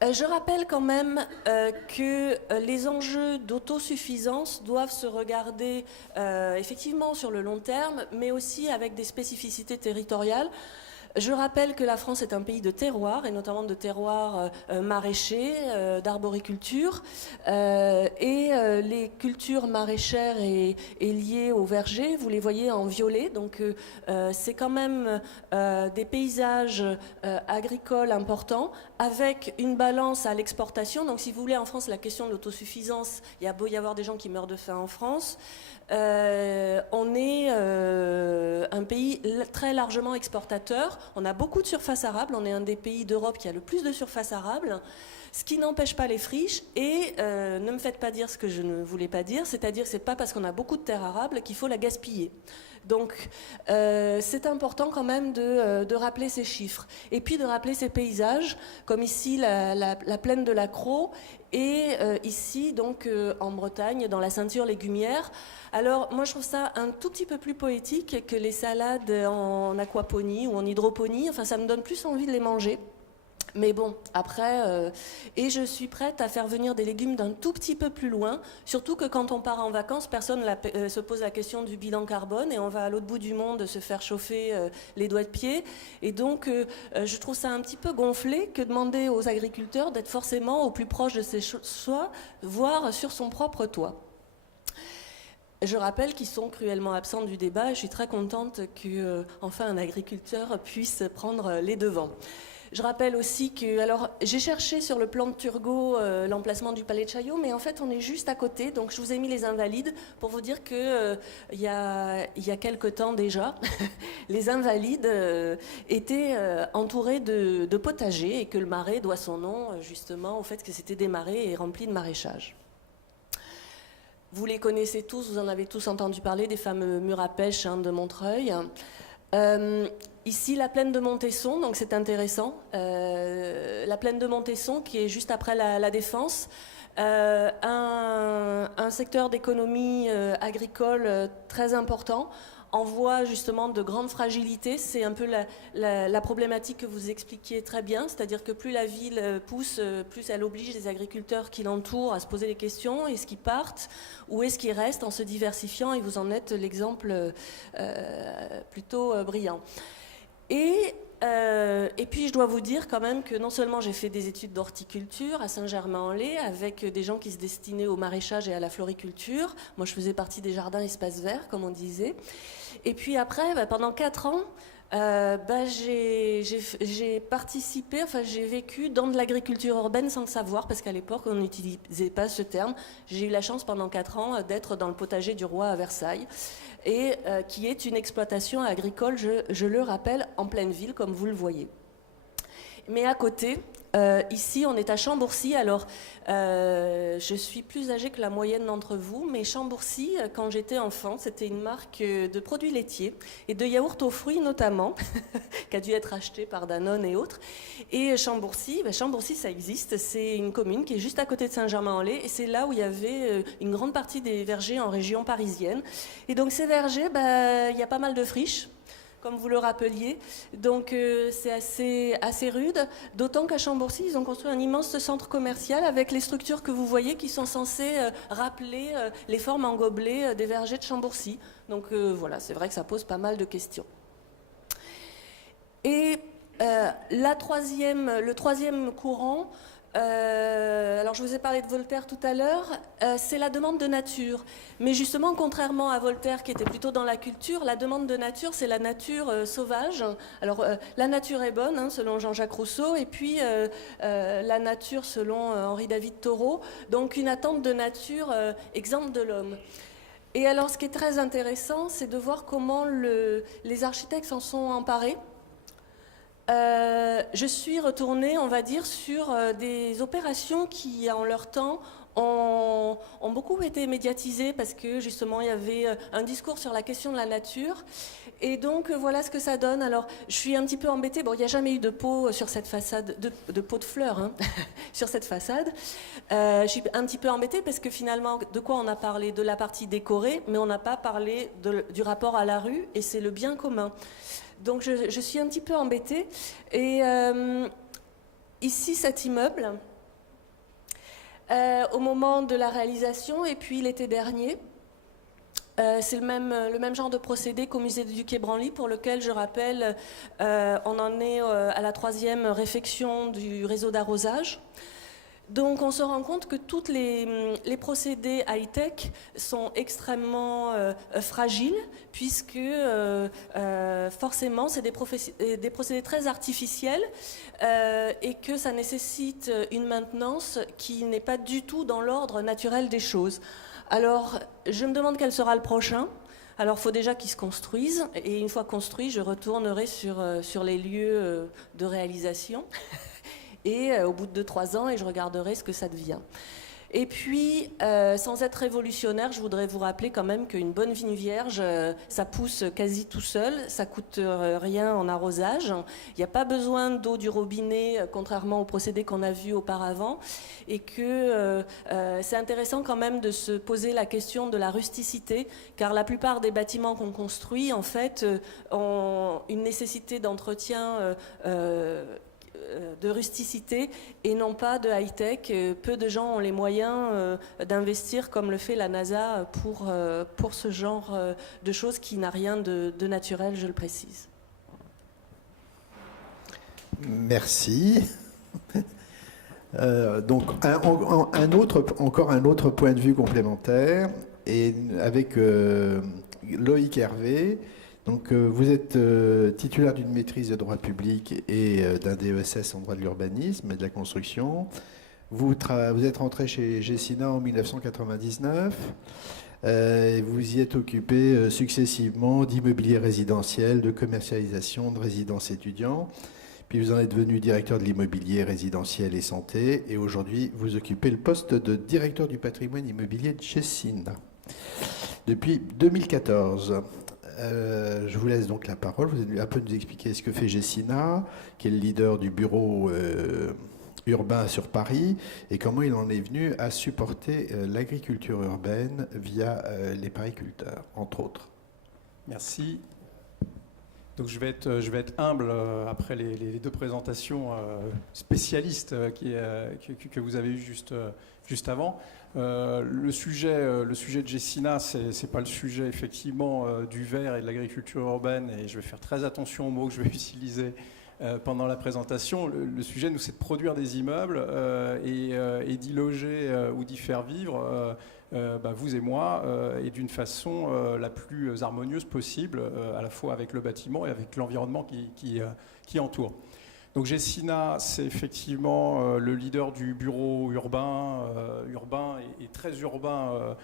Je rappelle quand même que les enjeux d'autosuffisance doivent se regarder effectivement sur le long terme, mais aussi avec des spécificités territoriales. Je rappelle que la France est un pays de terroirs, et notamment de terroirs maraîchers, d'arboriculture, et les cultures maraîchères et liées aux vergers, vous les voyez en violet, donc c'est quand même des paysages agricoles importants, avec une balance à l'exportation. Donc si vous voulez, en France, la question de l'autosuffisance, il y a beau y avoir des gens qui meurent de faim en France, on est un pays très largement exportateur. On a beaucoup de surface arable. On est un des pays d'Europe qui a le plus de surface arable, ce qui n'empêche pas les friches. Et ne me faites pas dire ce que je ne voulais pas dire, c'est-à-dire que c'est pas parce qu'on a beaucoup de terre arable qu'il faut la gaspiller. Donc c'est important quand même de rappeler ces chiffres et puis de rappeler ces paysages, comme ici la plaine de la Crau et ici donc en Bretagne dans la ceinture légumière. Alors moi je trouve ça un tout petit peu plus poétique que les salades en aquaponie ou en hydroponie, enfin ça me donne plus envie de les manger. Mais bon, après, et je suis prête à faire venir des légumes d'un tout petit peu plus loin, surtout que quand on part en vacances, personne se pose la question du bilan carbone et on va à l'autre bout du monde se faire chauffer les doigts de pied. Et donc, je trouve ça un petit peu gonflé que demander aux agriculteurs d'être forcément au plus proche de ses choix, voire sur son propre toit. Je rappelle qu'ils sont cruellement absents du débat et je suis très contente qu'enfin un agriculteur puisse prendre les devants. Je rappelle aussi que, alors j'ai cherché sur le plan de Turgot l'emplacement du Palais de Chaillot, mais en fait on est juste à côté, donc je vous ai mis les Invalides pour vous dire que il y a quelque temps déjà, les Invalides étaient entourés de potagers et que le marais doit son nom justement au fait que c'était des marais et remplis de maraîchage. Vous les connaissez tous, vous en avez tous entendu parler, des fameux murs à pêche de Montreuil. Ici, la plaine de Montesson, donc c'est intéressant. La plaine de Montesson, qui est juste après la Défense, un secteur d'économie agricole très important, en voie justement de grande fragilité. C'est un peu la problématique que vous expliquiez très bien, c'est-à-dire que plus la ville pousse, plus elle oblige les agriculteurs qui l'entourent à se poser des questions. Est-ce qu'ils partent ou est-ce qu'ils restent en se diversifiant? Et vous en êtes l'exemple plutôt brillant. Et puis je dois vous dire quand même que non seulement j'ai fait des études d'horticulture à Saint-Germain-en-Laye avec des gens qui se destinaient au maraîchage et à la floriculture. Moi je faisais partie des jardins espaces verts comme on disait. Et puis après, pendant 4 ans, j'ai participé, enfin j'ai vécu dans de l'agriculture urbaine sans le savoir, parce qu'à l'époque on n'utilisait pas ce terme. J'ai eu la chance pendant 4 ans d'être dans le potager du roi à Versailles, et qui est une exploitation agricole, je le rappelle, en pleine ville, comme vous le voyez. Mais à côté, ici on est à Chambourcy. Alors je suis plus âgée que la moyenne d'entre vous, mais Chambourcy, quand j'étais enfant, c'était une marque de produits laitiers et de yaourts aux fruits notamment, qui a dû être achetée par Danone et autres. Et Chambourcy, ça existe, c'est une commune qui est juste à côté de Saint-Germain-en-Laye, et c'est là où il y avait une grande partie des vergers en région parisienne. Et donc ces vergers, il y a pas mal de friches, comme vous le rappeliez, donc c'est assez rude, d'autant qu'à Chambourcy, ils ont construit un immense centre commercial avec les structures que vous voyez qui sont censées rappeler les formes en gobelet des vergers de Chambourcy. Donc voilà, c'est vrai que ça pose pas mal de questions. Et le troisième courant, alors je vous ai parlé de Voltaire tout à l'heure, c'est la demande de nature. Mais justement, contrairement à Voltaire qui était plutôt dans la culture, la demande de nature, c'est la nature sauvage. Alors la nature est bonne, selon Jean-Jacques Rousseau, et puis la nature selon Henri-David Thoreau, donc une attente de nature exempte de l'homme. Et alors ce qui est très intéressant, c'est de voir comment les architectes s'en sont emparés. Je suis retournée, on va dire, sur des opérations qui, en leur temps, ont beaucoup été médiatisées parce que, justement, il y avait un discours sur la question de la nature. Et donc, voilà ce que ça donne. Alors, je suis un petit peu embêtée. Bon, il n'y a jamais eu de pot sur cette façade, de pot de fleurs, sur cette façade. Je suis un petit peu embêtée parce que, finalement, de quoi on a parlé? De la partie décorée, mais on n'a pas parlé du rapport à la rue, et c'est le bien commun. Donc je suis un petit peu embêtée. Et ici, cet immeuble, au moment de la réalisation, et puis l'été dernier, C'est le même genre de procédé qu'au musée du Quai Branly, pour lequel, je rappelle, on en est à la 3e réfection du réseau d'arrosage. Donc on se rend compte que tous les procédés high-tech sont extrêmement fragiles, puisque forcément c'est des procédés très artificiels et que ça nécessite une maintenance qui n'est pas du tout dans l'ordre naturel des choses. Alors je me demande quel sera le prochain. Alors il faut déjà qu'il se construise, et une fois construit, je retournerai sur les lieux de réalisation. Et au bout de 2-3 ans, et je regarderai ce que ça devient. Et puis, sans être révolutionnaire, je voudrais vous rappeler quand même qu'une bonne vigne vierge, ça pousse quasi tout seul, ça coûte rien en arrosage. Il n'y a pas besoin d'eau du robinet, contrairement au procédé qu'on a vu auparavant. Et que c'est intéressant quand même de se poser la question de la rusticité, car la plupart des bâtiments qu'on construit, en fait, ont une nécessité d'entretien de rusticité et non pas de high-tech. Peu de gens ont les moyens d'investir comme le fait la NASA pour ce genre de choses qui n'a rien de naturel, je le précise. Merci. Donc encore un autre point de vue complémentaire, et avec Loïc Hervé. Donc, vous êtes titulaire d'une maîtrise de droit public et d'un DESS en droit de l'urbanisme et de la construction. Vous êtes rentré chez Gecina en 1999. Vous y êtes occupé successivement d'immobilier résidentiel, de commercialisation, de résidence étudiant. Puis vous en êtes devenu directeur de l'immobilier résidentiel et santé. Et aujourd'hui, vous occupez le poste de directeur du patrimoine immobilier de Gecina depuis 2014. Je vous laisse donc la parole. Vous allez un peu nous expliquer ce que fait Gecina, qui est le leader du bureau urbain sur Paris, et comment il en est venu à supporter l'agriculture urbaine via les pariculteurs, entre autres. Merci. Donc je vais être humble après les deux présentations spécialistes que vous avez eues juste avant. Le sujet de Gecina, c'est pas le sujet effectivement du verre et de l'agriculture urbaine, et je vais faire très attention aux mots que je vais utiliser pendant la présentation. Le sujet, nous, c'est de produire des immeubles et d'y loger ou d'y faire vivre vous et moi, et d'une façon la plus harmonieuse possible, à la fois avec le bâtiment et avec l'environnement qui entoure. Donc Gecina, c'est effectivement le leader du bureau urbain et très urbain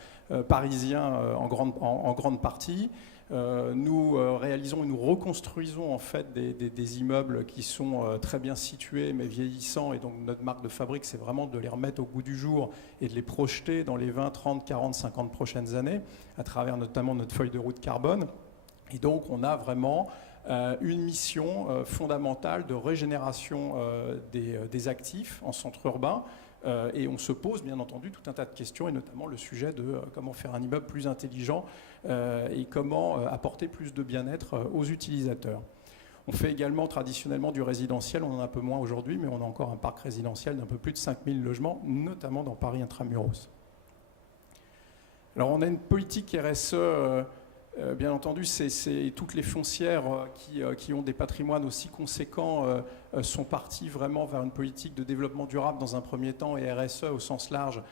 parisien en grande partie. Nous réalisons et nous reconstruisons en fait des immeubles qui sont très bien situés mais vieillissants, et donc notre marque de fabrique, c'est vraiment de les remettre au goût du jour et de les projeter dans les 20, 30, 40, 50 prochaines années à travers notamment notre feuille de route carbone. Et donc on a vraiment une mission fondamentale de régénération des actifs en centre urbain, et on se pose bien entendu tout un tas de questions, et notamment le sujet de comment faire un immeuble plus intelligent et comment apporter plus de bien-être aux utilisateurs. On fait également traditionnellement du résidentiel, on en a un peu moins aujourd'hui, mais on a encore un parc résidentiel d'un peu plus de 5000 logements, notamment dans Paris intramuros. Alors on a une politique RSE. Bien entendu, c'est toutes les foncières qui ont des patrimoines aussi conséquents sont parties vraiment vers une politique de développement durable dans un premier temps, et RSE au sens large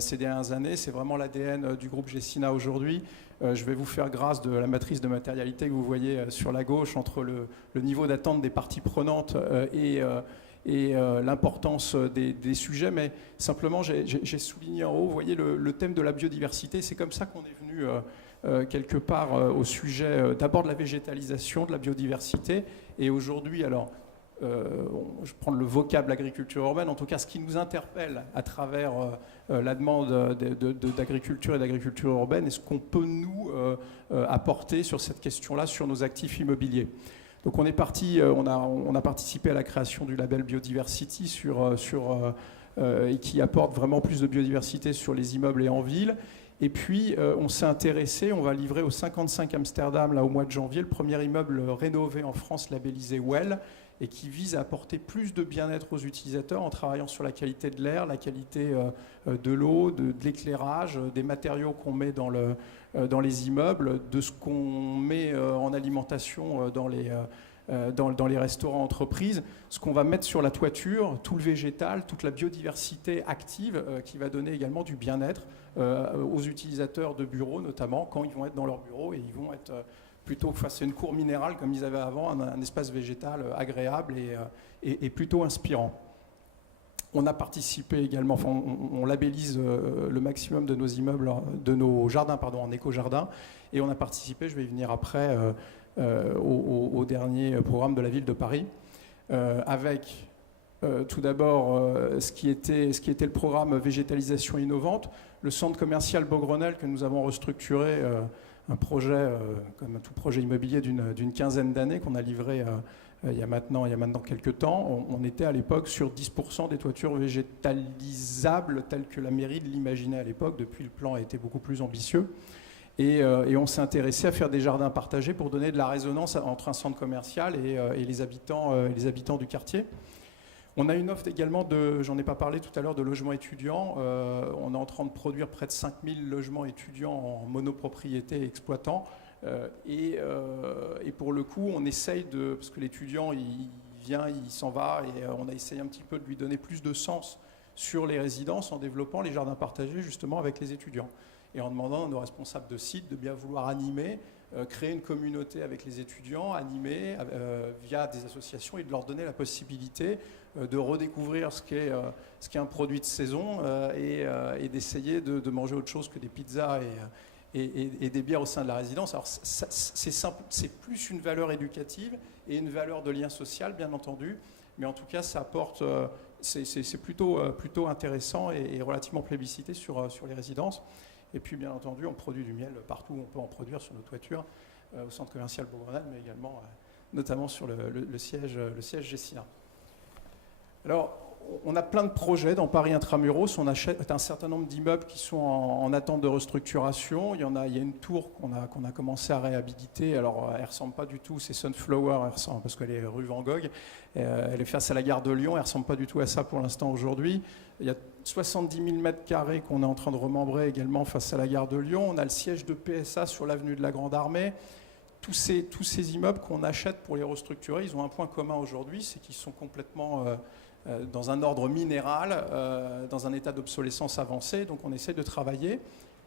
ces dernières années. C'est vraiment l'ADN du groupe Gecina aujourd'hui. Je vais vous faire grâce de la matrice de matérialité que vous voyez sur la gauche entre le niveau d'attente des parties prenantes et l'importance des sujets, mais simplement j'ai souligné en haut, vous voyez le thème de la biodiversité. C'est comme ça qu'on est venu quelque part au sujet d'abord de la végétalisation, de la biodiversité, et aujourd'hui, alors je prends le vocable agriculture urbaine, en tout cas ce qui nous interpelle à travers la demande d'agriculture et d'agriculture urbaine, et ce qu'on peut nous apporter sur cette question-là, sur nos actifs immobiliers. Donc on est parti, on a participé à la création du label Biodiversity et qui apporte vraiment plus de biodiversité sur les immeubles et en ville. Et puis on s'est intéressé, on va livrer au 55 Amsterdam là au mois de janvier le premier immeuble rénové en France labellisé WELL. et qui vise à apporter plus de bien-être aux utilisateurs en travaillant sur la qualité de l'air, la qualité de l'eau, de l'éclairage, des matériaux qu'on met dans les immeubles, de ce qu'on met en alimentation dans les restaurants entreprises, ce qu'on va mettre sur la toiture, tout le végétal, toute la biodiversité active qui va donner également du bien-être aux utilisateurs de bureaux, notamment quand ils vont être dans leur bureau et ils vont être plutôt face à une cour minérale comme ils avaient avant, un espace végétal agréable et plutôt inspirant. On a participé également, enfin, on labellise le maximum de nos immeubles, de nos jardins, en éco-jardin, et on a participé, je vais y venir après, au dernier programme de la ville de Paris, avec tout d'abord ce qui était le programme végétalisation innovante, le centre commercial Beaugrenelle que nous avons restructuré, un projet, comme tout projet immobilier d'une quinzaine d'années qu'on a livré il y a maintenant quelques temps. On était à l'époque sur 10% des toitures végétalisables telles que la mairie l'imaginait à l'époque. Depuis, le plan a été beaucoup plus ambitieux. Et on s'est intéressé à faire des jardins partagés pour donner de la résonance entre un centre commercial et les habitants du quartier. On a une offre également j'en ai pas parlé tout à l'heure, de logements étudiants. On est en train de produire près de 5000 logements étudiants en monopropriété exploitant. Et pour le coup, on essaye parce que l'étudiant, il vient, il s'en va, et on a essayé un petit peu de lui donner plus de sens sur les résidences en développant les jardins partagés justement avec les étudiants. Et en demandant à nos responsables de site de bien vouloir animer, créer une communauté avec les étudiants, animer via des associations et de leur donner la possibilité de redécouvrir ce qu'est un produit de saison et d'essayer de manger autre chose que des pizzas et des bières au sein de la résidence. Alors c'est plus une valeur éducative et une valeur de lien social, bien entendu, mais en tout cas ça apporte, c'est plutôt intéressant et relativement plébiscité sur les résidences. Et puis bien entendu on produit du miel partout où on peut en produire sur nos toitures, au centre commercial Beaugrenelle, mais également notamment sur le siège Gessina. Alors, on a plein de projets dans Paris Intramuros. On achète un certain nombre d'immeubles qui sont en attente de restructuration. Il y a une tour qu'on a commencé à réhabiliter. Alors, elle ne ressemble pas du tout, c'est Sunflower, parce qu'elle est rue Van Gogh. Elle est face à la gare de Lyon. Elle ne ressemble pas du tout à ça pour l'instant aujourd'hui. Il y a 70 000 m² qu'on est en train de remembrer également face à la gare de Lyon. On a le siège de PSA sur l'avenue de la Grande Armée. Tous ces immeubles qu'on achète pour les restructurer, ils ont un point commun aujourd'hui, c'est qu'ils sont complètement dans un ordre minéral, dans un état d'obsolescence avancé. Donc on essaie de travailler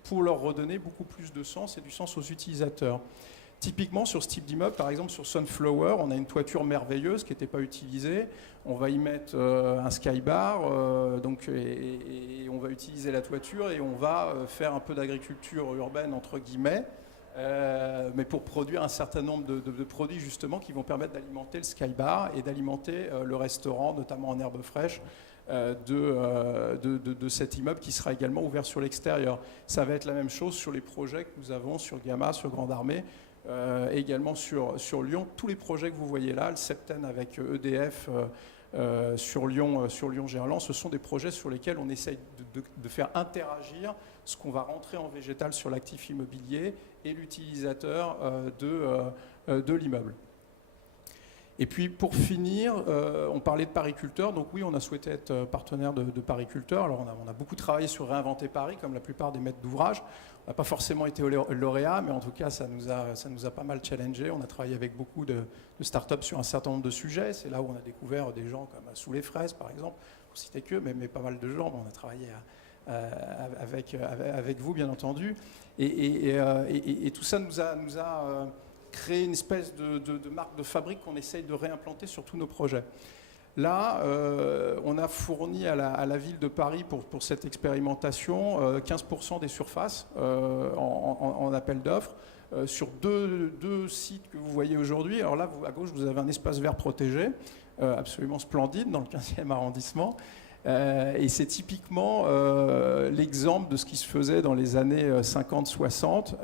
pour leur redonner beaucoup plus de sens et du sens aux utilisateurs. Typiquement sur ce type d'immeuble, par exemple sur Sunflower, on a une toiture merveilleuse qui n'était pas utilisée. On va y mettre un skybar, et on va utiliser la toiture et on va faire un peu d'agriculture urbaine entre guillemets. Mais pour produire un certain nombre de produits justement qui vont permettre d'alimenter le skybar et d'alimenter le restaurant, notamment en herbe fraîche, de cet immeuble qui sera également ouvert sur l'extérieur. Ça va être la même chose sur les projets que nous avons sur Gamma, sur Grande Armée, également sur Lyon. Tous les projets que vous voyez là, le Septen avec EDF sur Lyon-Gerland, ce sont des projets sur lesquels on essaye de faire interagir ce qu'on va rentrer en végétal sur l'actif immobilier et l'utilisateur de l'immeuble. Et puis pour finir, on parlait de pariculteurs, donc oui, on a souhaité être partenaire de pariculteurs. Alors on a beaucoup travaillé sur Réinventer Paris, comme la plupart des maîtres d'ouvrage. On n'a pas forcément été lauréat, mais en tout cas ça nous a pas mal challengé. On a travaillé avec beaucoup de startups sur un certain nombre de sujets. C'est là où on a découvert des gens comme Sous les fraises, par exemple, pour citer que, mais pas mal de gens. On a travaillé avec vous, bien entendu. Et tout ça nous a créé une espèce de marque de fabrique qu'on essaye de réimplanter sur tous nos projets. Là, on a fourni à la ville de Paris pour cette expérimentation 15% des surfaces en appel d'offres sur deux sites que vous voyez aujourd'hui. Alors là, à gauche, vous avez un espace vert protégé, absolument splendide, dans le 15e arrondissement. Et c'est typiquement l'exemple de ce qui se faisait dans les années 50-60,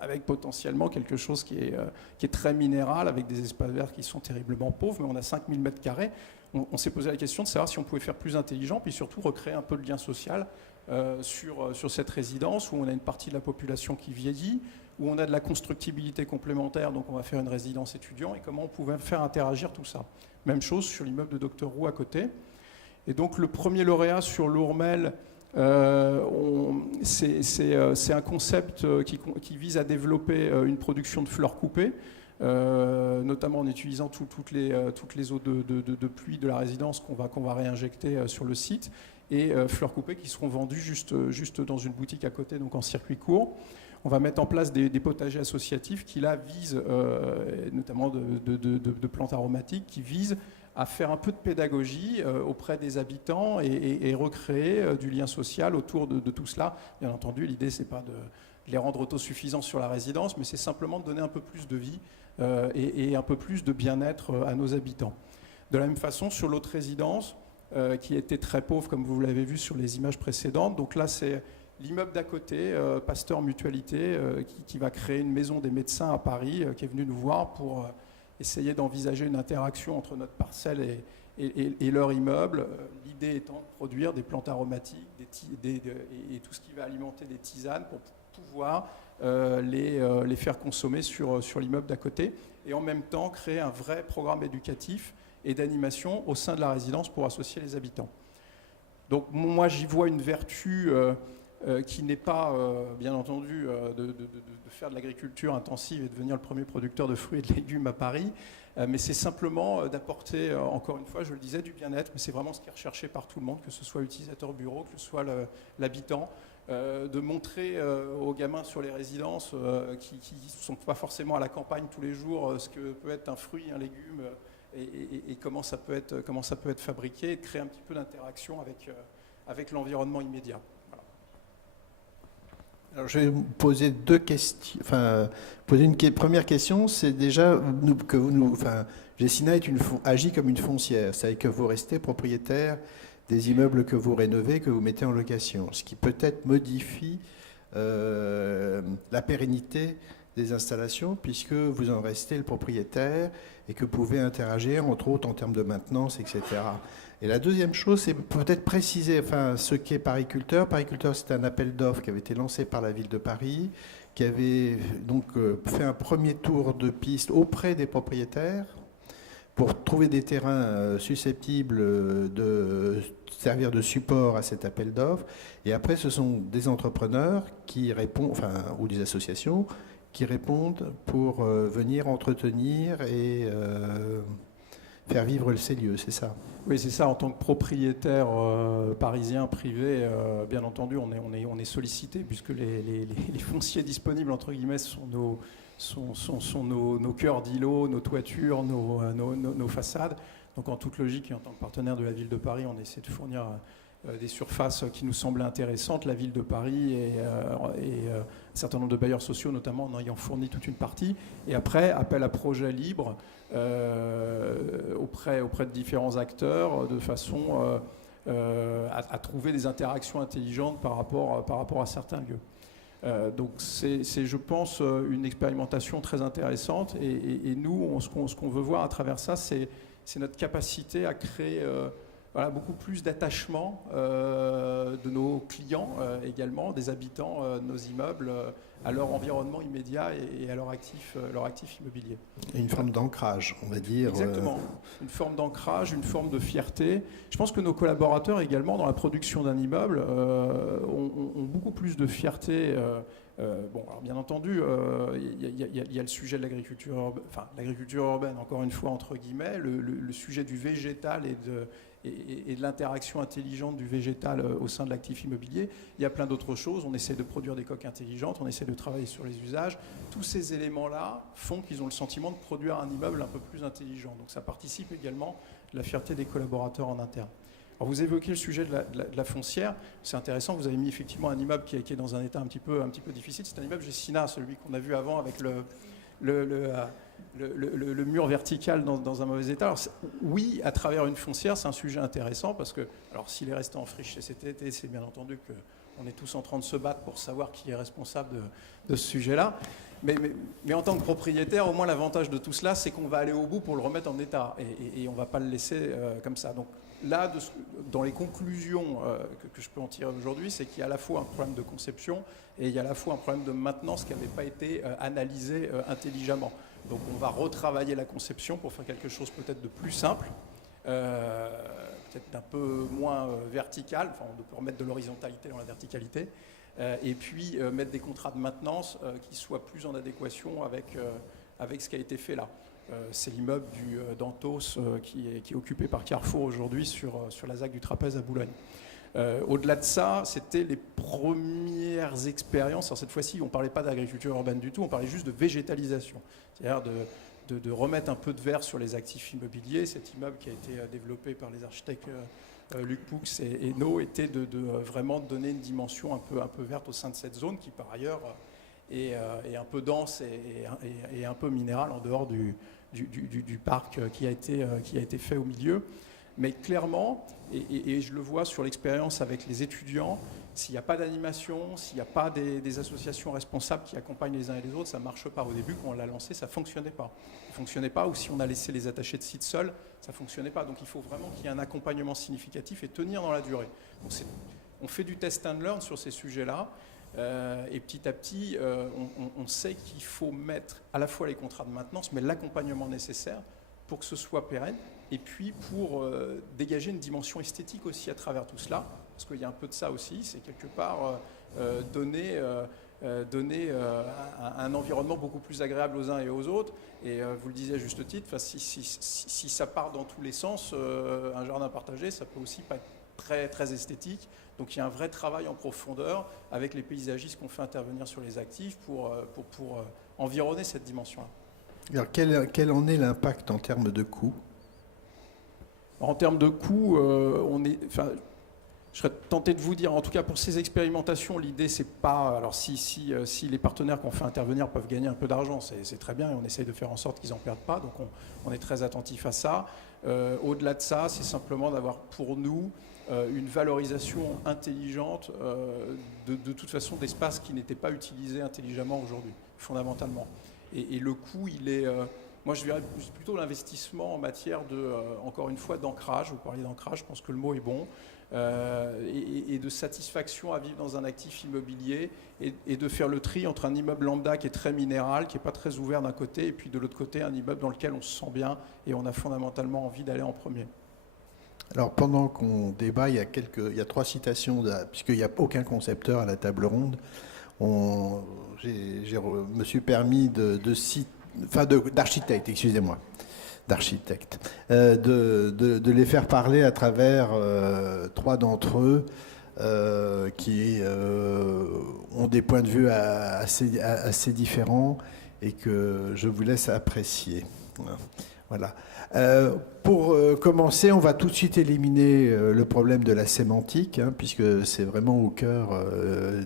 avec potentiellement quelque chose qui est très minéral, avec des espaces verts qui sont terriblement pauvres, mais on a 5000 m². On s'est posé la question de savoir si on pouvait faire plus intelligent, puis surtout recréer un peu de lien social sur cette résidence où on a une partie de la population qui vieillit, où on a de la constructibilité complémentaire, donc on va faire une résidence étudiant, et comment on pouvait faire interagir tout ça. Même chose sur l'immeuble de Dr Roux à côté. Et donc le premier lauréat sur l'Ourmel, c'est un concept qui vise à développer une production de fleurs coupées, notamment en utilisant toutes les eaux de pluie de la résidence qu'on va réinjecter sur le site, et fleurs coupées qui seront vendues juste dans une boutique à côté, donc en circuit court. On va mettre en place des potagers associatifs qui là visent, notamment de plantes aromatiques, qui visent à faire un peu de pédagogie auprès des habitants et recréer du lien social autour de tout cela. Bien entendu, l'idée, c'est pas de les rendre autosuffisants sur la résidence, mais c'est simplement de donner un peu plus de vie et un peu plus de bien-être à nos habitants. De la même façon, sur l'autre résidence, qui était très pauvre, comme vous l'avez vu sur les images précédentes, donc là, c'est l'immeuble d'à côté, Pasteur Mutualité, qui va créer une maison des médecins à Paris, qui est venu nous voir pour essayer d'envisager une interaction entre notre parcelle et leur immeuble. L'idée étant de produire des plantes aromatiques et tout ce qui va alimenter des tisanes pour pouvoir les faire consommer sur l'immeuble d'à côté, et en même temps créer un vrai programme éducatif et d'animation au sein de la résidence pour associer les habitants. Donc moi j'y vois une vertu qui n'est pas, bien entendu, de faire de l'agriculture intensive et de devenir le premier producteur de fruits et de légumes à Paris, mais c'est simplement d'apporter, encore une fois, je le disais, du bien-être, mais c'est vraiment ce qui est recherché par tout le monde, que ce soit l'utilisateur bureau, que ce soit l'habitant, de montrer aux gamins sur les résidences qui ne sont pas forcément à la campagne tous les jours ce que peut être un fruit, un légume, et comment ça peut être fabriqué, et de créer un petit peu d'interaction avec l'environnement immédiat. Alors, je vais vous poser deux questions. Enfin, poser une première question, c'est déjà que Gecina agit comme une foncière, c'est-à-dire que vous restez propriétaire des immeubles que vous rénovez, que vous mettez en location, ce qui peut-être modifie la pérennité des installations, puisque vous en restez le propriétaire et que vous pouvez interagir, entre autres, en termes de maintenance, etc. Et la deuxième chose, c'est peut-être préciser ce qu'est Pariculteur. Pariculteur, c'est un appel d'offres qui avait été lancé par la ville de Paris, qui avait donc fait un premier tour de piste auprès des propriétaires pour trouver des terrains susceptibles de servir de support à cet appel d'offres. Et après, ce sont des entrepreneurs qui répondent, ou des associations qui répondent pour venir entretenir et faire vivre ces lieux, c'est ça? Oui, c'est ça. En tant que propriétaire parisien, privé, bien entendu, on est sollicité, puisque les fonciers disponibles, entre guillemets, sont nos cœurs d'îlots, nos toitures, nos façades. Donc en toute logique, et en tant que partenaire de la ville de Paris, on essaie de fournir des surfaces qui nous semblent intéressantes. La ville de Paris et un certain nombre de bailleurs sociaux, notamment, en ayant fourni toute une partie. Et après, appel à projet libre auprès de différents acteurs, de façon à trouver des interactions intelligentes par rapport à certains lieux. Donc c'est, je pense, une expérimentation très intéressante. Et nous, ce qu'on veut voir à travers ça, c'est notre capacité à créer beaucoup plus d'attachement de nos clients également, des habitants de nos immeubles, à leur environnement immédiat et à leur actif immobilier. Et une forme d'ancrage, on va dire. Exactement. Une forme d'ancrage, une forme de fierté. Je pense que nos collaborateurs également, dans la production d'un immeuble, ont beaucoup plus de fierté. Alors bien entendu, il y a le sujet de l'agriculture, l'agriculture urbaine, encore une fois, entre guillemets, le sujet du végétal et de l'interaction intelligente du végétal au sein de l'actif immobilier. Il y a plein d'autres choses. On essaie de produire des coques intelligentes, on essaie de travailler sur les usages. Tous ces éléments-là font qu'ils ont le sentiment de produire un immeuble un peu plus intelligent. Donc ça participe également de la fierté des collaborateurs en interne. Alors vous évoquez le sujet de la foncière. C'est intéressant, vous avez mis effectivement un immeuble qui est dans un état un petit peu difficile. C'est un immeuble Gecina, celui qu'on a vu avant avec le mur vertical dans un mauvais état. Alors, oui, à travers une foncière, c'est un sujet intéressant parce que, alors s'il est resté en friche cet été, c'est bien entendu on est tous en train de se battre pour savoir qui est responsable de ce sujet-là. Mais en tant que propriétaire, au moins l'avantage de tout cela, c'est qu'on va aller au bout pour le remettre en état et on ne va pas le laisser comme ça. Donc là, dans les conclusions que je peux en tirer aujourd'hui, c'est qu'il y a à la fois un problème de conception et il y a à la fois un problème de maintenance qui n'avait pas été analysé intelligemment. Donc on va retravailler la conception pour faire quelque chose peut-être de plus simple, peut-être d'un peu moins vertical, enfin on peut remettre de l'horizontalité dans la verticalité, et puis mettre des contrats de maintenance qui soient plus en adéquation avec ce qui a été fait là. C'est l'immeuble du Dantos qui est occupé par Carrefour aujourd'hui sur la ZAC du Trapèze à Boulogne. Au-delà de ça, c'était les premières expériences. Alors cette fois-ci, on ne parlait pas d'agriculture urbaine du tout, on parlait juste de végétalisation. C'est-à-dire de remettre un peu de vert sur les actifs immobiliers. Cet immeuble qui a été développé par les architectes Luc Poux et No était de vraiment donner une dimension un peu verte au sein de cette zone qui, par ailleurs, est un peu dense et un peu minérale en dehors du parc qui a été fait au milieu. Mais clairement, et je le vois sur l'expérience avec les étudiants, s'il n'y a pas d'animation, s'il n'y a pas des associations responsables qui accompagnent les uns et les autres, ça ne marche pas. Au début, quand on l'a lancé, ça ne fonctionnait pas. Ça ne fonctionnait pas, ou si on a laissé les attachés de site seuls, ça ne fonctionnait pas. Donc il faut vraiment qu'il y ait un accompagnement significatif et tenir dans la durée. Donc on fait du test and learn sur ces sujets-là. Et petit à petit, on sait qu'il faut mettre à la fois les contrats de maintenance, mais l'accompagnement nécessaire pour que ce soit pérenne, et puis pour dégager une dimension esthétique aussi à travers tout cela, parce qu'il y a un peu de ça aussi, c'est quelque part donner un environnement beaucoup plus agréable aux uns et aux autres. Et vous le disiez à juste titre, si ça part dans tous les sens, un jardin partagé, ça peut aussi pas être très, très esthétique. Donc il y a un vrai travail en profondeur avec les paysagistes qu'on fait intervenir sur les actifs pour environner cette dimension-là. Alors quel en est l'impact en termes de coût ? En termes de coût, je serais tenté de vous dire, en tout cas pour ces expérimentations, l'idée c'est pas, alors si les partenaires qu'on fait intervenir peuvent gagner un peu d'argent, c'est très bien et on essaye de faire en sorte qu'ils n'en perdent pas, donc on est très attentif à ça. Au-delà de ça, c'est simplement d'avoir pour nous une valorisation intelligente de toute façon d'espaces qui n'étaient pas utilisés intelligemment aujourd'hui, fondamentalement. Et le coût, il est... moi, je verrais plutôt l'investissement en matière encore une fois, d'ancrage. Vous parliez d'ancrage, je pense que le mot est bon. Et de satisfaction à vivre dans un actif immobilier et de faire le tri entre un immeuble lambda qui est très minéral, qui n'est pas très ouvert d'un côté, et puis de l'autre côté, un immeuble dans lequel on se sent bien et on a fondamentalement envie d'aller en premier. Alors, pendant qu'on débat, il y a 3 citations, puisqu'il n'y a aucun concepteur à la table ronde. Je me suis permis d'architectes, excusez-moi, de les faire parler à travers 3 d'entre eux qui ont des points de vue assez différents et que je vous laisse apprécier. Voilà. Pour commencer, on va tout de suite éliminer le problème de la sémantique, puisque c'est vraiment au cœur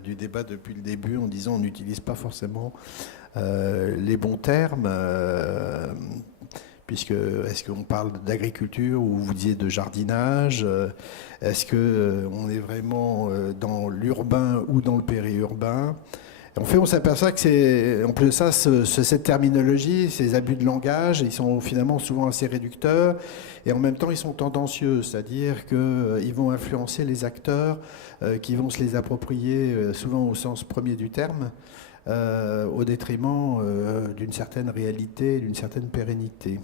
du débat depuis le début, en disant on n'utilise pas forcément les bons termes, puisque est-ce qu'on parle d'agriculture ou vous disiez de jardinage, est-ce qu'on est vraiment dans l'urbain ou dans le périurbain? En fait, on s'aperçoit que c'est, en plus de ça, cette terminologie, ces abus de langage, ils sont finalement souvent assez réducteurs et en même temps, ils sont tendancieux, c'est-à-dire qu'ils vont influencer les acteurs qui vont se les approprier souvent au sens premier du terme, au détriment d'une certaine réalité, d'une certaine pérennité.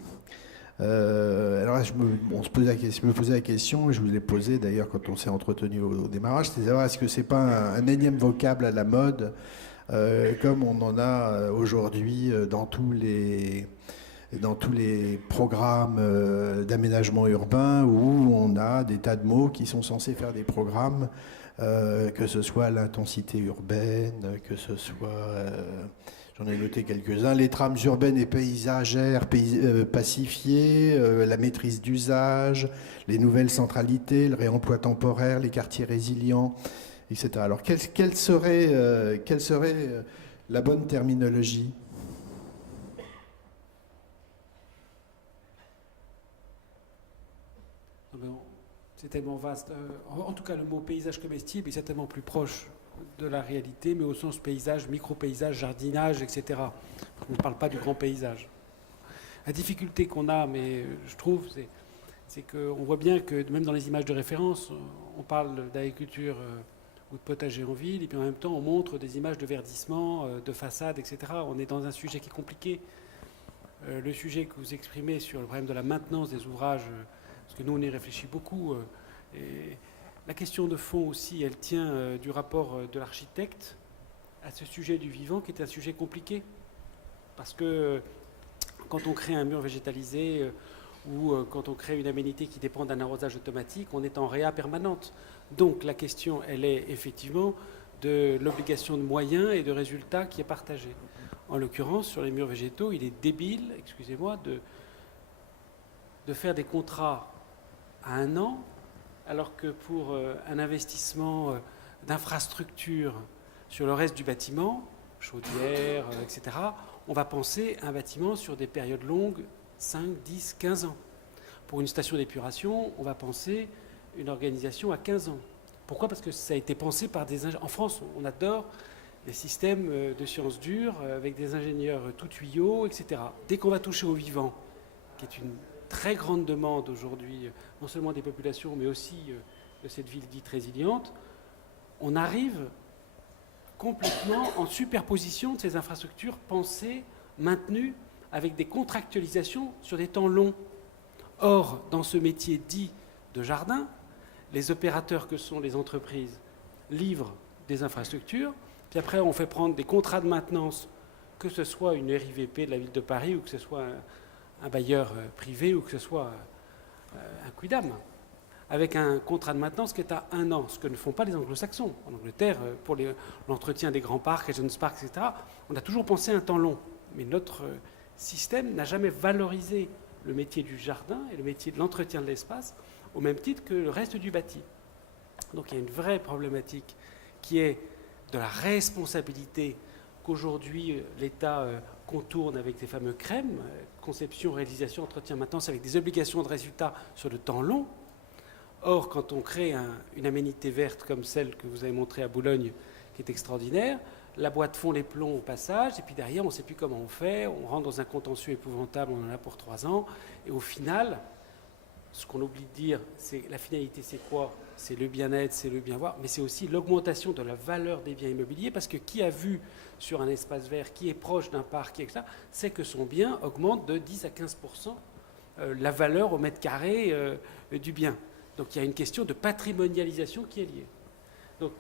Alors là, je me posais la question, et je vous l'ai posée d'ailleurs quand on s'est entretenu au démarrage, c'est de savoir est-ce que c'est pas un énième vocable à la mode, comme on en a aujourd'hui dans tous les programmes d'aménagement urbain où on a des tas de mots qui sont censés faire des programmes, que ce soit l'intensité urbaine, que ce soit, j'en ai noté quelques-uns, les trames urbaines et paysagères pacifiées, la maîtrise d'usage, les nouvelles centralités, le réemploi temporaire, les quartiers résilients, etc. Alors, quelle serait la bonne terminologie ? c'est tellement vaste. En tout cas, le mot paysage comestible est certainement plus proche de la réalité, mais au sens paysage, micro-paysage, jardinage, etc. On ne parle pas du grand paysage. La difficulté qu'on a, mais je trouve, c'est qu'on voit bien que même dans les images de référence, on parle d'agriculture ou de potager en ville, et puis en même temps on montre des images de verdissement, de façade, etc. On est dans un sujet qui est compliqué. Le sujet que vous exprimez sur le problème de la maintenance des ouvrages, parce que nous on y réfléchit beaucoup, et la question de fond aussi, elle tient du rapport de l'architecte à ce sujet du vivant, qui est un sujet compliqué. Parce que quand on crée un mur végétalisé ou quand on crée une aménité qui dépend d'un arrosage automatique, on est en réa permanente. Donc la question, elle est effectivement de l'obligation de moyens et de résultats qui est partagée. En l'occurrence, sur les murs végétaux, il est débile, excusez-moi, de faire des contrats à 1 an, alors que pour un investissement d'infrastructure sur le reste du bâtiment, chaudière, etc., on va penser un bâtiment sur des périodes longues, 5, 10, 15 ans. Pour une station d'épuration, on va penser une organisation à 15 ans. Pourquoi ? Parce que ça a été pensé par des ingénieurs. En France, on adore les systèmes de sciences dures avec des ingénieurs tout tuyaux, etc. Dès qu'on va toucher au vivant, qui est une très grande demande aujourd'hui, non seulement des populations, mais aussi de cette ville dite résiliente, on arrive complètement en superposition de ces infrastructures pensées, maintenues, avec des contractualisations sur des temps longs. Or, dans ce métier dit de jardin, les opérateurs que sont les entreprises livrent des infrastructures, puis après on fait prendre des contrats de maintenance, que ce soit une RIVP de la ville de Paris, ou que ce soit un bailleur privé, ou que ce soit un quidam, avec un contrat de maintenance qui est à 1 an, ce que ne font pas les anglo-saxons. En Angleterre, pour l'entretien des grands parcs, Regent's Park, etc., on a toujours pensé à un temps long. Mais notre système n'a jamais valorisé le métier du jardin et le métier de l'entretien de l'espace au même titre que le reste du bâti. Donc il y a une vraie problématique qui est de la responsabilité qu'aujourd'hui l'État contourne avec ces fameux CREM, conception, réalisation, entretien, maintenance, avec des obligations de résultat sur le temps long. Or, quand on crée une aménité verte comme celle que vous avez montrée à Boulogne, qui est extraordinaire, la boîte fond les plombs au passage, et puis derrière, on ne sait plus comment on fait, on rentre dans un contentieux épouvantable, on en a pour 3 ans, et au final, ce qu'on oublie de dire, c'est la finalité, c'est quoi ? C'est le bien-être, c'est le bien-voir, mais c'est aussi l'augmentation de la valeur des biens immobiliers, parce que qui a vu sur un espace vert, qui est proche d'un parc, etc., c'est que son bien augmente de 10 à 15% la valeur au mètre carré du bien. Donc il y a une question de patrimonialisation qui est liée. Donc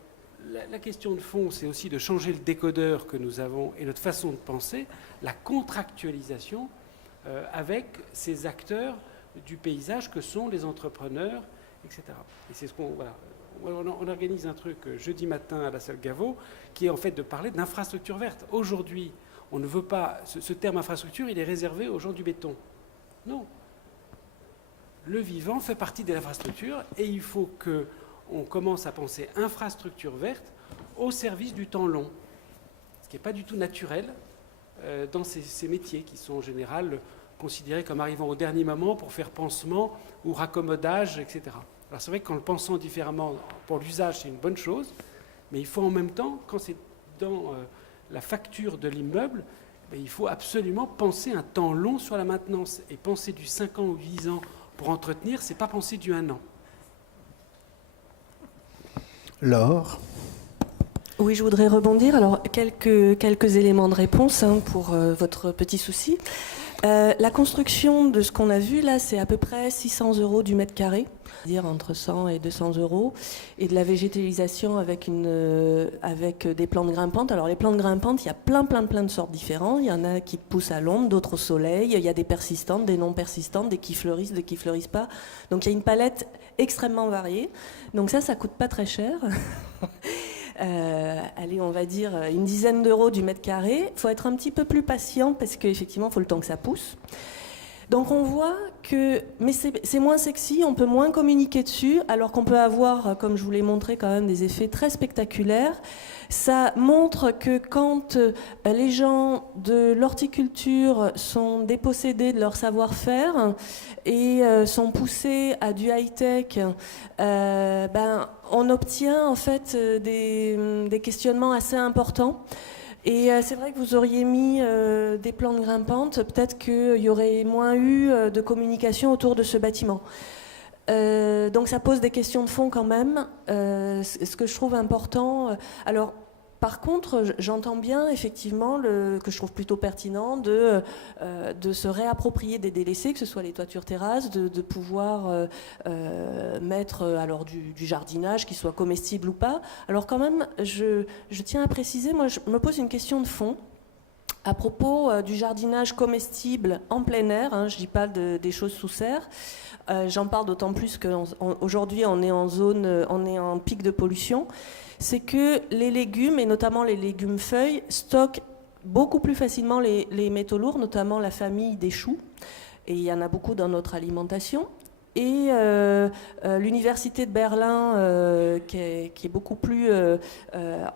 la question de fond, c'est aussi de changer le décodeur que nous avons et notre façon de penser, la contractualisation avec ces acteurs du paysage que sont les entrepreneurs, etc. Et c'est ce qu'on... Voilà. On organise un truc jeudi matin à la salle Gaveau qui est en fait de parler d'infrastructure verte. Aujourd'hui, on ne veut pas... Ce terme infrastructure, il est réservé aux gens du béton. Non. Le vivant fait partie de l'infrastructure et il faut qu'on commence à penser infrastructure verte au service du temps long, ce qui n'est pas du tout naturel dans ces métiers qui sont en général considérés comme arrivant au dernier moment pour faire pansement ou raccommodage, etc. Alors c'est vrai qu'en le pensant différemment pour l'usage, c'est une bonne chose, mais il faut en même temps, quand c'est dans la facture de l'immeuble, il faut absolument penser un temps long sur la maintenance et penser du 5 ans ou 10 ans pour entretenir, c'est pas penser du 1 an. Laure ? Oui, je voudrais rebondir. Alors, quelques éléments de réponse pour votre petit souci. La construction de ce qu'on a vu là, c'est à peu près 600 € du mètre carré, c'est-à-dire entre 100 et 200 €, et de la végétalisation avec des plantes grimpantes. Alors les plantes grimpantes, il y a plein de sortes différentes. Il y en a qui poussent à l'ombre, d'autres au soleil. Il y a des persistantes, des non persistantes, des qui fleurissent, des qui fleurissent pas. Donc il y a une palette extrêmement variée. Donc ça coûte pas très cher. Allez, on va dire une dizaine d'euros du mètre carré. Il faut être un petit peu plus patient parce qu'effectivement, il faut le temps que ça pousse. Donc on voit que, mais c'est moins sexy, on peut moins communiquer dessus, alors qu'on peut avoir, comme je vous l'ai montré, quand même des effets très spectaculaires. Ça montre que quand les gens de l'horticulture sont dépossédés de leur savoir-faire et sont poussés à du high-tech, on obtient en fait des questionnements assez importants. Et c'est vrai que vous auriez mis des plantes grimpantes, peut-être qu'il y aurait moins eu de communication autour de ce bâtiment. Donc ça pose des questions de fond quand même, ce que je trouve important. Alors, par contre, j'entends bien effectivement que je trouve plutôt pertinent de se réapproprier des délaissés, que ce soit les toitures terrasses, de pouvoir mettre alors du jardinage qui soit comestible ou pas. Alors quand même, je tiens à préciser, moi je me pose une question de fond. À propos du jardinage comestible en plein air, hein, je ne dis pas des choses sous serre, j'en parle d'autant plus qu'aujourd'hui on est en pic de pollution, c'est que les légumes, et notamment les légumes feuilles, stockent beaucoup plus facilement les métaux lourds, notamment la famille des choux, et il y en a beaucoup dans notre alimentation. Et l'université de Berlin, qui est beaucoup plus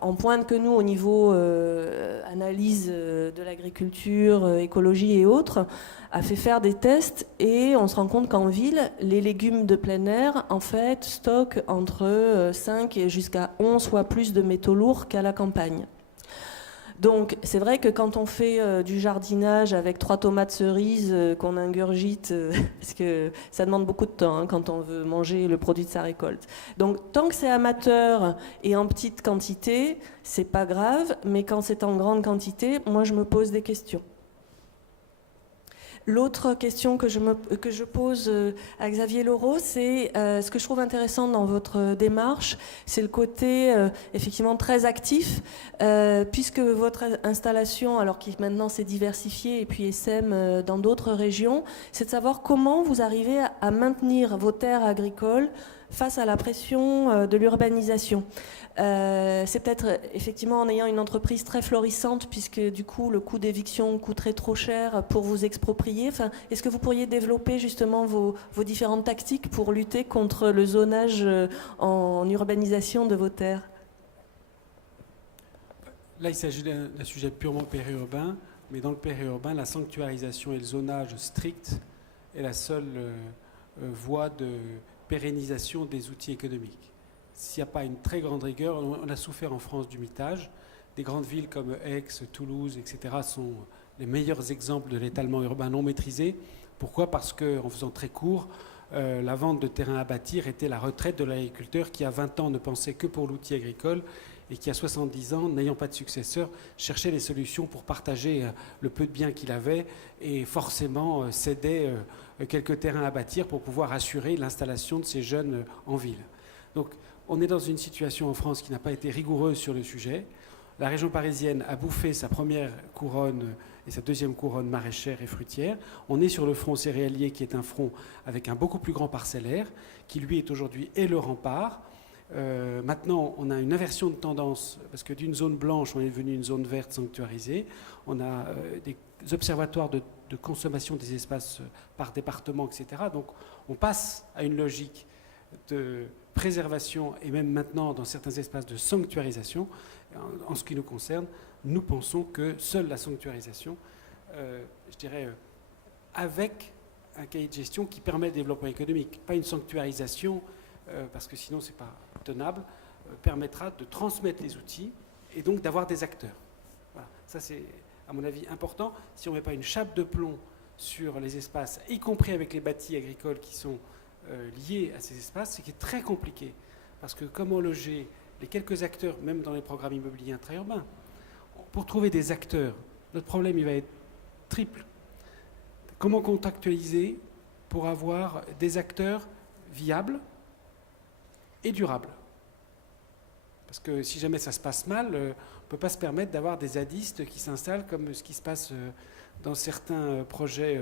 en pointe que nous au niveau analyse de l'agriculture, écologie et autres, a fait faire des tests et on se rend compte qu'en ville, les légumes de plein air, en fait, stockent entre 5 et jusqu'à 11 fois plus de métaux lourds qu'à la campagne. Donc c'est vrai que quand on fait du jardinage avec 3 tomates cerises qu'on ingurgite, parce que ça demande beaucoup de temps quand on veut manger le produit de sa récolte. Donc tant que c'est amateur et en petite quantité, c'est pas grave, mais quand c'est en grande quantité, moi je me pose des questions. L'autre question que je pose à Xavier Laureau, c'est ce que je trouve intéressant dans votre démarche, c'est le côté effectivement très actif, puisque votre installation, alors qui maintenant s'est diversifiée et puis essaime dans d'autres régions, c'est de savoir comment vous arrivez à maintenir vos terres agricoles face à la pression de l'urbanisation. C'est peut-être effectivement en ayant une entreprise très florissante, puisque du coup le coût d'éviction coûterait trop cher pour vous exproprier. Enfin, est-ce que vous pourriez développer justement vos différentes tactiques pour lutter contre le zonage en urbanisation de vos terres ? Là, il s'agit d'un sujet purement périurbain, mais dans le périurbain, la sanctuarisation et le zonage strict est la seule voie de pérennisation des outils économiques. S'il n'y a pas une très grande rigueur, on a souffert en France du mitage. Des grandes villes comme Aix, Toulouse, etc. sont les meilleurs exemples de l'étalement urbain non maîtrisé. Pourquoi ? Parce qu'en faisant très court, la vente de terrains à bâtir était la retraite de l'agriculteur qui, à 20 ans, ne pensait que pour l'outil agricole et qui, à 70 ans, n'ayant pas de successeur, cherchait des solutions pour partager le peu de biens qu'il avait et forcément cédait quelques terrains à bâtir pour pouvoir assurer l'installation de ces jeunes en ville. Donc, on est dans une situation en France qui n'a pas été rigoureuse sur le sujet. La région parisienne a bouffé sa première couronne et sa deuxième couronne maraîchère et fruitière. On est sur le front céréalier qui est un front avec un beaucoup plus grand parcellaire, qui lui est aujourd'hui le rempart. Maintenant, on a une inversion de tendance, parce que d'une zone blanche, on est devenu une zone verte sanctuarisée. On a des observatoires de consommation des espaces par département, etc. Donc on passe à une logique de préservation et même maintenant dans certains espaces de sanctuarisation. En ce qui nous concerne, nous pensons que seule la sanctuarisation, je dirais, avec un cahier de gestion qui permet le développement économique, pas une sanctuarisation, parce que sinon c'est pas tenable, permettra de transmettre les outils et donc d'avoir des acteurs. Voilà. Ça c'est, à mon avis, important. Si on ne met pas une chape de plomb sur les espaces, y compris avec les bâtis agricoles qui sont liés à ces espaces, c'est qui est très compliqué. Parce que comment loger les quelques acteurs, même dans les programmes immobiliers intra-urbains, pour trouver des acteurs, notre problème il va être triple. Comment contractualiser pour avoir des acteurs viables et durables? Parce que si jamais ça se passe mal, on ne peut pas se permettre d'avoir des zadistes qui s'installent comme ce qui se passe dans certains projets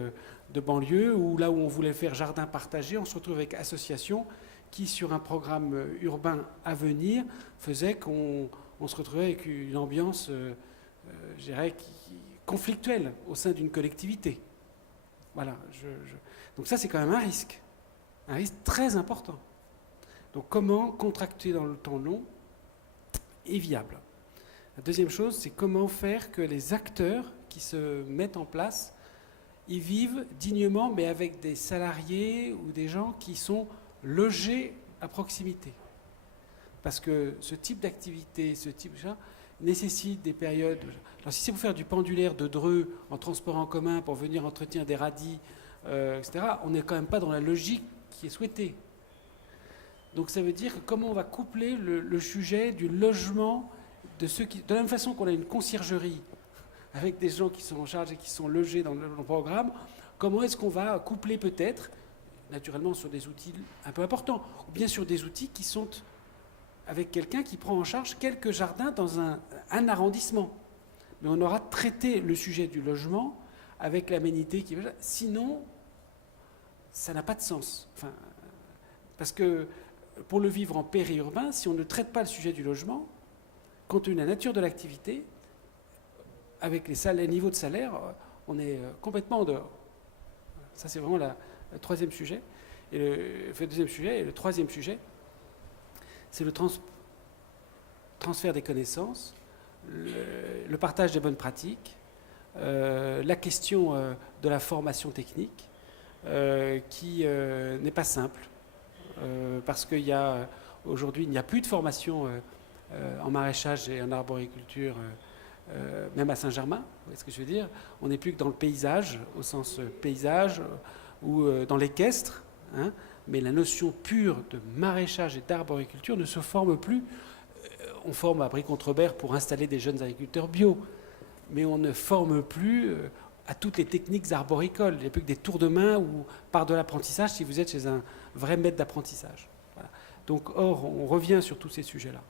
de banlieue, ou là où on voulait faire jardin partagé, on se retrouve avec associations qui, sur un programme urbain à venir, faisait qu'on se retrouvait avec une ambiance, je dirais, conflictuelle au sein d'une collectivité. Voilà. Donc ça, c'est quand même un risque très important. Donc comment contracter dans le temps long est viable. La deuxième chose, c'est comment faire que les acteurs qui se mettent en place y vivent dignement, mais avec des salariés ou des gens qui sont logés à proximité. Parce que ce type d'activité, ce type de ça, nécessite des périodes... Alors si c'est pour faire du pendulaire de Dreux en transport en commun pour venir entretenir des radis, etc., on n'est quand même pas dans la logique qui est souhaitée. Donc ça veut dire que comment on va coupler le sujet du logement de ceux qui... De la même façon qu'on a une conciergerie avec des gens qui sont en charge et qui sont logés dans le programme, comment est-ce qu'on va coupler peut-être, naturellement sur des outils un peu importants, ou bien sur des outils qui sont avec quelqu'un qui prend en charge quelques jardins dans un arrondissement. Mais on aura traité le sujet du logement avec l'aménité qui... Sinon, ça n'a pas de sens. Enfin, parce que pour le vivre en périurbain, si on ne traite pas le sujet du logement, compte tenu de la nature de l'activité, avec les niveaux de salaire, on est complètement en dehors. Ça, c'est vraiment le troisième sujet. Et le deuxième sujet, et le troisième sujet, c'est le transfert des connaissances, le partage des bonnes pratiques, la question de la formation technique, qui n'est pas simple, parce qu'aujourd'hui, il n'y a plus de formation en maraîchage et en arboriculture, même à Saint-Germain, vous voyez ce que je veux dire? On n'est plus que dans le paysage, au sens paysage, ou dans l'équestre, hein, mais la notion pure de maraîchage et d'arboriculture ne se forme plus. On forme à Brie-Contrebert pour installer des jeunes agriculteurs bio, mais on ne forme plus à toutes les techniques arboricoles. Il n'y a plus que des tours de main ou par de l'apprentissage si vous êtes chez un vrai maître d'apprentissage. Voilà. Donc, or, on revient sur tous ces sujets-là.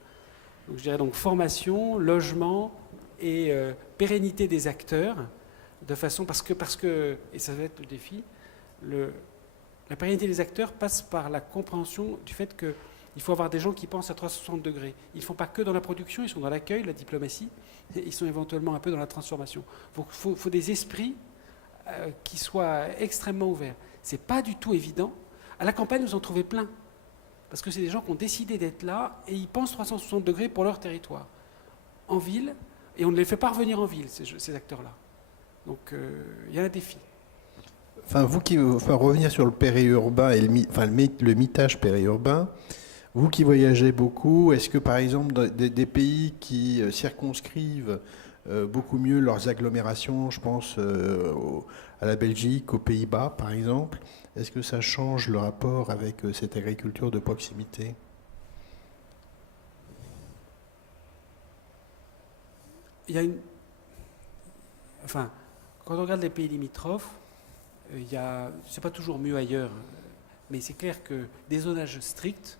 Donc, je dirais donc formation, logement et pérennité des acteurs, de façon parce que et ça va être le défi, la pérennité des acteurs passe par la compréhension du fait qu'il faut avoir des gens qui pensent à 360 degrés. Ils ne font pas que dans la production, ils sont dans l'accueil, la diplomatie, et ils sont éventuellement un peu dans la transformation. Il faut des esprits qui soient extrêmement ouverts. Ce n'est pas du tout évident. À la campagne, vous en trouvez plein, parce que c'est des gens qui ont décidé d'être là, et ils pensent 360 degrés pour leur territoire. En ville, et on ne les fait pas revenir en ville, ces acteurs-là. Donc, il y a un défi. Enfin, revenir sur le périurbain et le mitage périurbain, vous qui voyagez beaucoup, est-ce que par exemple des pays qui circonscrivent beaucoup mieux leurs agglomérations, je pense à la Belgique, aux Pays-Bas par exemple, est-ce que ça change le rapport avec cette agriculture de proximité ? Il y a quand on regarde les pays limitrophes, c'est pas toujours mieux ailleurs, mais c'est clair que des zonages stricts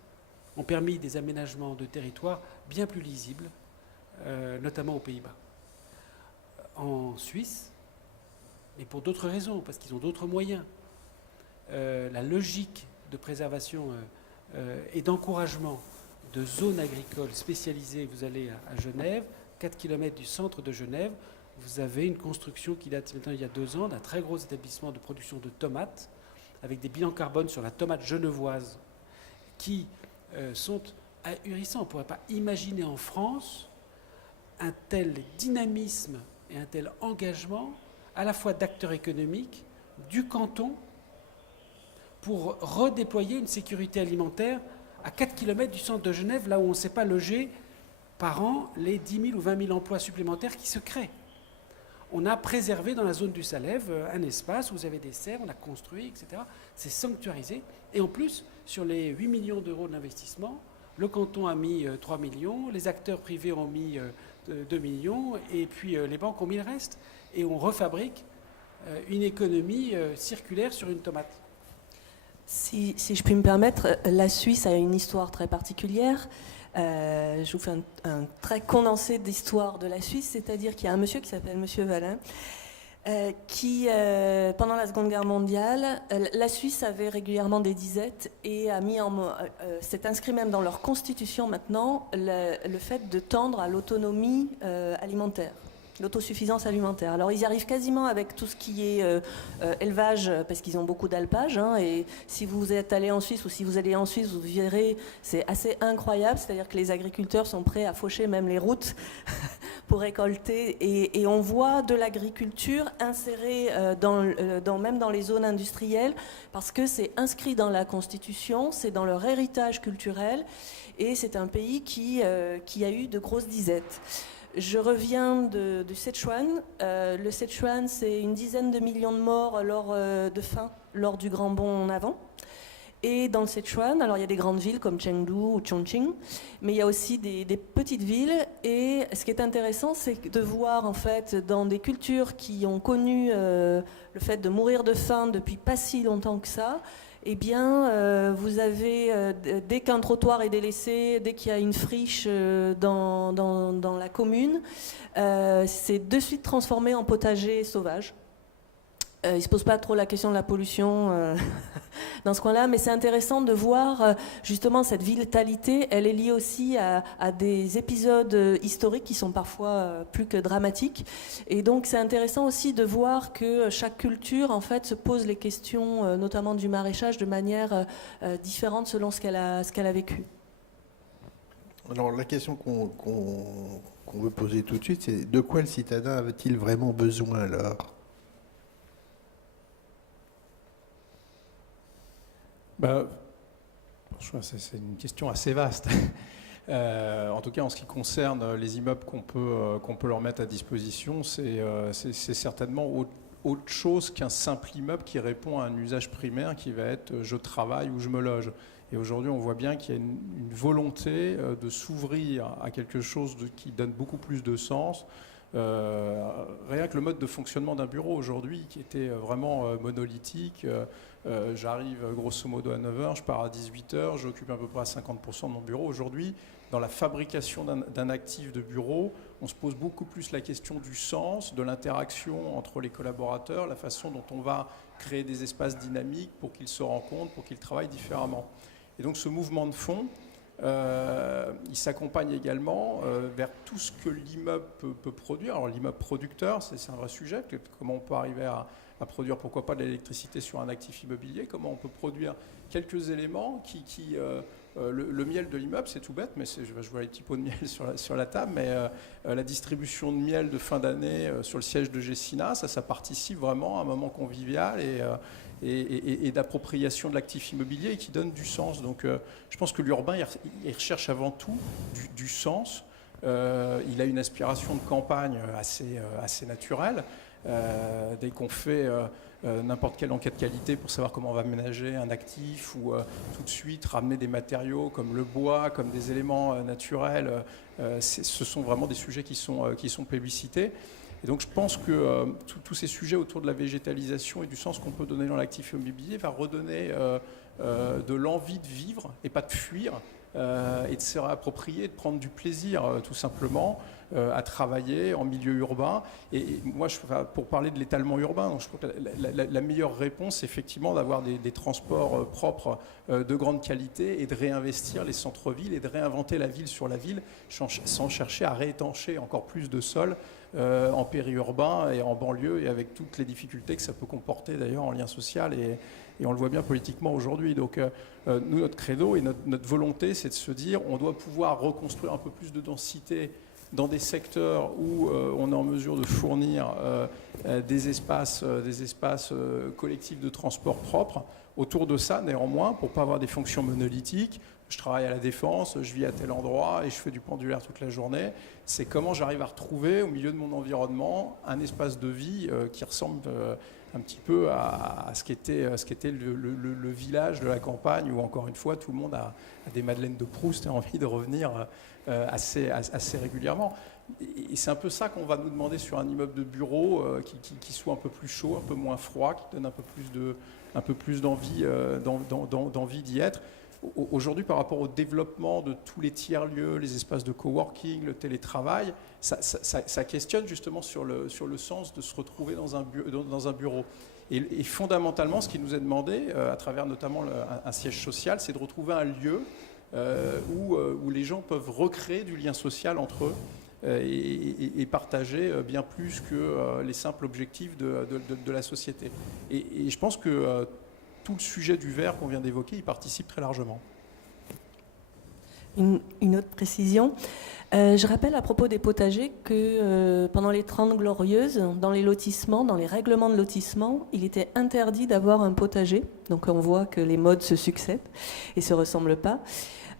ont permis des aménagements de territoire bien plus lisibles, notamment aux Pays-Bas. En Suisse, mais pour d'autres raisons, parce qu'ils ont d'autres moyens, la logique de préservation et d'encouragement de zones agricoles spécialisées, vous allez à Genève, 4 km du centre de Genève, vous avez une construction qui date maintenant il y a 2 ans d'un très gros établissement de production de tomates, avec des bilans carbone sur la tomate genevoise, qui sont ahurissants. On ne pourrait pas imaginer en France un tel dynamisme et un tel engagement, à la fois d'acteurs économiques, du canton, pour redéployer une sécurité alimentaire à 4 km du centre de Genève, là où on ne sait pas loger par an les 10 000 ou 20 000 emplois supplémentaires qui se créent. On a préservé dans la zone du Salève un espace où vous avez des serres, on a construit, etc. C'est sanctuarisé. Et en plus, sur les 8 millions d'euros de l'investissement, le canton a mis 3 millions, les acteurs privés ont mis 2 millions, et puis les banques ont mis le reste. Et on refabrique une économie circulaire sur une tomate. Si je puis me permettre, la Suisse a une histoire très particulière. Je vous fais un très condensé d'histoire de la Suisse, c'est-à-dire qu'il y a un monsieur qui s'appelle Monsieur Valin, qui, pendant la Seconde Guerre mondiale, la Suisse avait régulièrement des disettes et s'est inscrit même dans leur constitution maintenant le fait de tendre à l'autonomie alimentaire. l'autosuffisance alimentaire. Alors ils y arrivent quasiment avec tout ce qui est élevage, parce qu'ils ont beaucoup d'alpage, hein, et si vous êtes allé en Suisse ou si vous allez en Suisse, vous verrez, c'est assez incroyable, c'est-à-dire que les agriculteurs sont prêts à faucher même les routes pour récolter, et on voit de l'agriculture insérée même dans les zones industrielles, parce que c'est inscrit dans la Constitution, c'est dans leur héritage culturel, et c'est un pays qui a eu de grosses disettes. Je reviens du Sichuan. Le Sichuan, c'est une dizaine de millions de morts de faim lors du Grand Bond en avant. Et dans le Sichuan, alors il y a des grandes villes comme Chengdu ou Chongqing, mais il y a aussi des petites villes. Et ce qui est intéressant, c'est de voir en fait dans des cultures qui ont connu le fait de mourir de faim depuis pas si longtemps que ça, eh bien, vous avez, dès qu'un trottoir est délaissé, dès qu'il y a une friche dans la commune, c'est de suite transformé en potager sauvage. Il ne se pose pas trop la question de la pollution dans ce coin-là, mais c'est intéressant de voir justement cette vitalité. Elle est liée aussi à des épisodes historiques qui sont parfois plus que dramatiques. Et donc c'est intéressant aussi de voir que chaque culture en fait se pose les questions, notamment du maraîchage, de manière différente selon ce qu'elle a vécu. Alors la question qu'on veut poser tout de suite, c'est de quoi le citadin avait-il vraiment besoin alors ? C'est une question assez vaste. En tout cas, en ce qui concerne les immeubles qu'on peut leur mettre à disposition, c'est certainement autre chose qu'un simple immeuble qui répond à un usage primaire qui va être je travaille ou je me loge. Et aujourd'hui, on voit bien qu'il y a une volonté de s'ouvrir à quelque chose qui donne beaucoup plus de sens. Rien que le mode de fonctionnement d'un bureau aujourd'hui, qui était vraiment monolithique, j'arrive grosso modo à 9h, je pars à 18h, j'occupe à peu près 50% de mon bureau. Aujourd'hui, dans la fabrication d'un actif de bureau, on se pose beaucoup plus la question du sens, de l'interaction entre les collaborateurs, la façon dont on va créer des espaces dynamiques pour qu'ils se rencontrent, pour qu'ils travaillent différemment. Et donc ce mouvement de fond, il s'accompagne également vers tout ce que l'immeuble peut produire. Alors l'immeuble producteur, c'est un vrai sujet. Comment on peut arriver à produire, pourquoi pas, de l'électricité sur un actif immobilier. Comment on peut produire quelques éléments le miel de l'immeuble, c'est tout bête, mais je vois les petits pots de miel sur la table, mais la distribution de miel de fin d'année sur le siège de Gessina, ça participe vraiment à un moment convivial et d'appropriation de l'actif immobilier et qui donne du sens. Donc je pense que l'urbain, il recherche avant tout du sens. Il a une aspiration de campagne assez naturelle. Dès qu'on fait n'importe quelle enquête qualité pour savoir comment on va ménager un actif ou tout de suite ramener des matériaux comme le bois, comme des éléments naturels, ce sont vraiment des sujets qui sont plébiscités. Et donc je pense que tous ces sujets autour de la végétalisation et du sens qu'on peut donner dans l'actif immobilier va redonner de l'envie de vivre et pas de fuir, et de se réapproprier, de prendre du plaisir tout simplement à travailler en milieu urbain. Et moi, pour parler de l'étalement urbain, donc je crois que la meilleure réponse, c'est effectivement d'avoir des transports propres de grande qualité et de réinvestir les centres-villes et de réinventer la ville sur la ville sans chercher à réétancher encore plus de sol en périurbain et en banlieue, et avec toutes les difficultés que ça peut comporter d'ailleurs en lien social, et on le voit bien politiquement aujourd'hui. Donc nous, notre credo et notre volonté, c'est de se dire on doit pouvoir reconstruire un peu plus de densité dans des secteurs où on est en mesure de fournir des espaces collectifs de transport propres. Autour de ça, néanmoins, pour ne pas avoir des fonctions monolithiques, je travaille à la Défense, je vis à tel endroit et je fais du pendulaire toute la journée. C'est comment j'arrive à retrouver au milieu de mon environnement un espace de vie qui ressemble un petit peu à ce qu'était le village de la campagne, où encore une fois tout le monde a des madeleines de Proust et a envie de revenir assez régulièrement. Et c'est un peu ça qu'on va nous demander sur un immeuble de bureau qui soit un peu plus chaud, un peu moins froid, qui donne un peu plus d'envie d'y être. Aujourd'hui, par rapport au développement de tous les tiers-lieux, les espaces de coworking, le télétravail, ça questionne justement sur le sens de se retrouver dans un bureau. Et fondamentalement, ce qui nous est demandé, à travers notamment un siège social, c'est de retrouver un lieu où les gens peuvent recréer du lien social entre eux, et partager bien plus que les simples objectifs de la société. Et je pense que tout le sujet du verre qu'on vient d'évoquer, il participe très largement. Une autre précision. Je rappelle à propos des potagers que pendant les 30 Glorieuses, dans les lotissements, dans les règlements de lotissement, il était interdit d'avoir un potager. Donc on voit que les modes se succèdent et ne se ressemblent pas.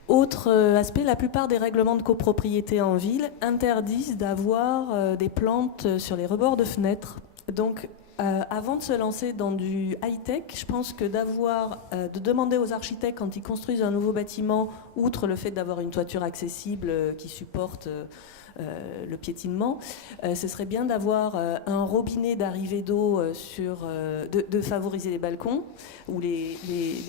Autre aspect, la plupart des règlements de copropriété en ville interdisent d'avoir des plantes sur les rebords de fenêtres. Donc avant de se lancer dans du high-tech, je pense que de demander aux architectes quand ils construisent un nouveau bâtiment, outre le fait d'avoir une toiture accessible qui supporte le piétinement, ce serait bien d'avoir un robinet d'arrivée d'eau de favoriser les balcons ou les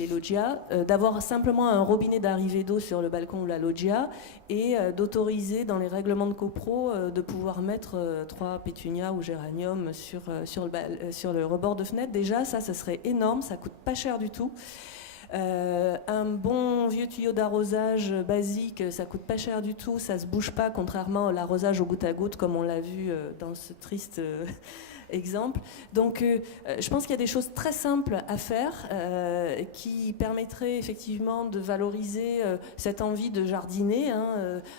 loggias, d'avoir simplement un robinet d'arrivée d'eau sur le balcon ou la loggia et d'autoriser dans les règlements de copro de pouvoir mettre 3 pétunias ou géraniums sur le rebord de fenêtre. Déjà, ça serait énorme, ça coûte pas cher du tout. Un bon vieux tuyau d'arrosage basique, ça coûte pas cher du tout, ça se bouge pas, contrairement à l'arrosage au goutte à goutte comme on l'a vu dans ce triste exemple. Donc je pense qu'il y a des choses très simples à faire qui permettraient effectivement de valoriser cette envie de jardiner.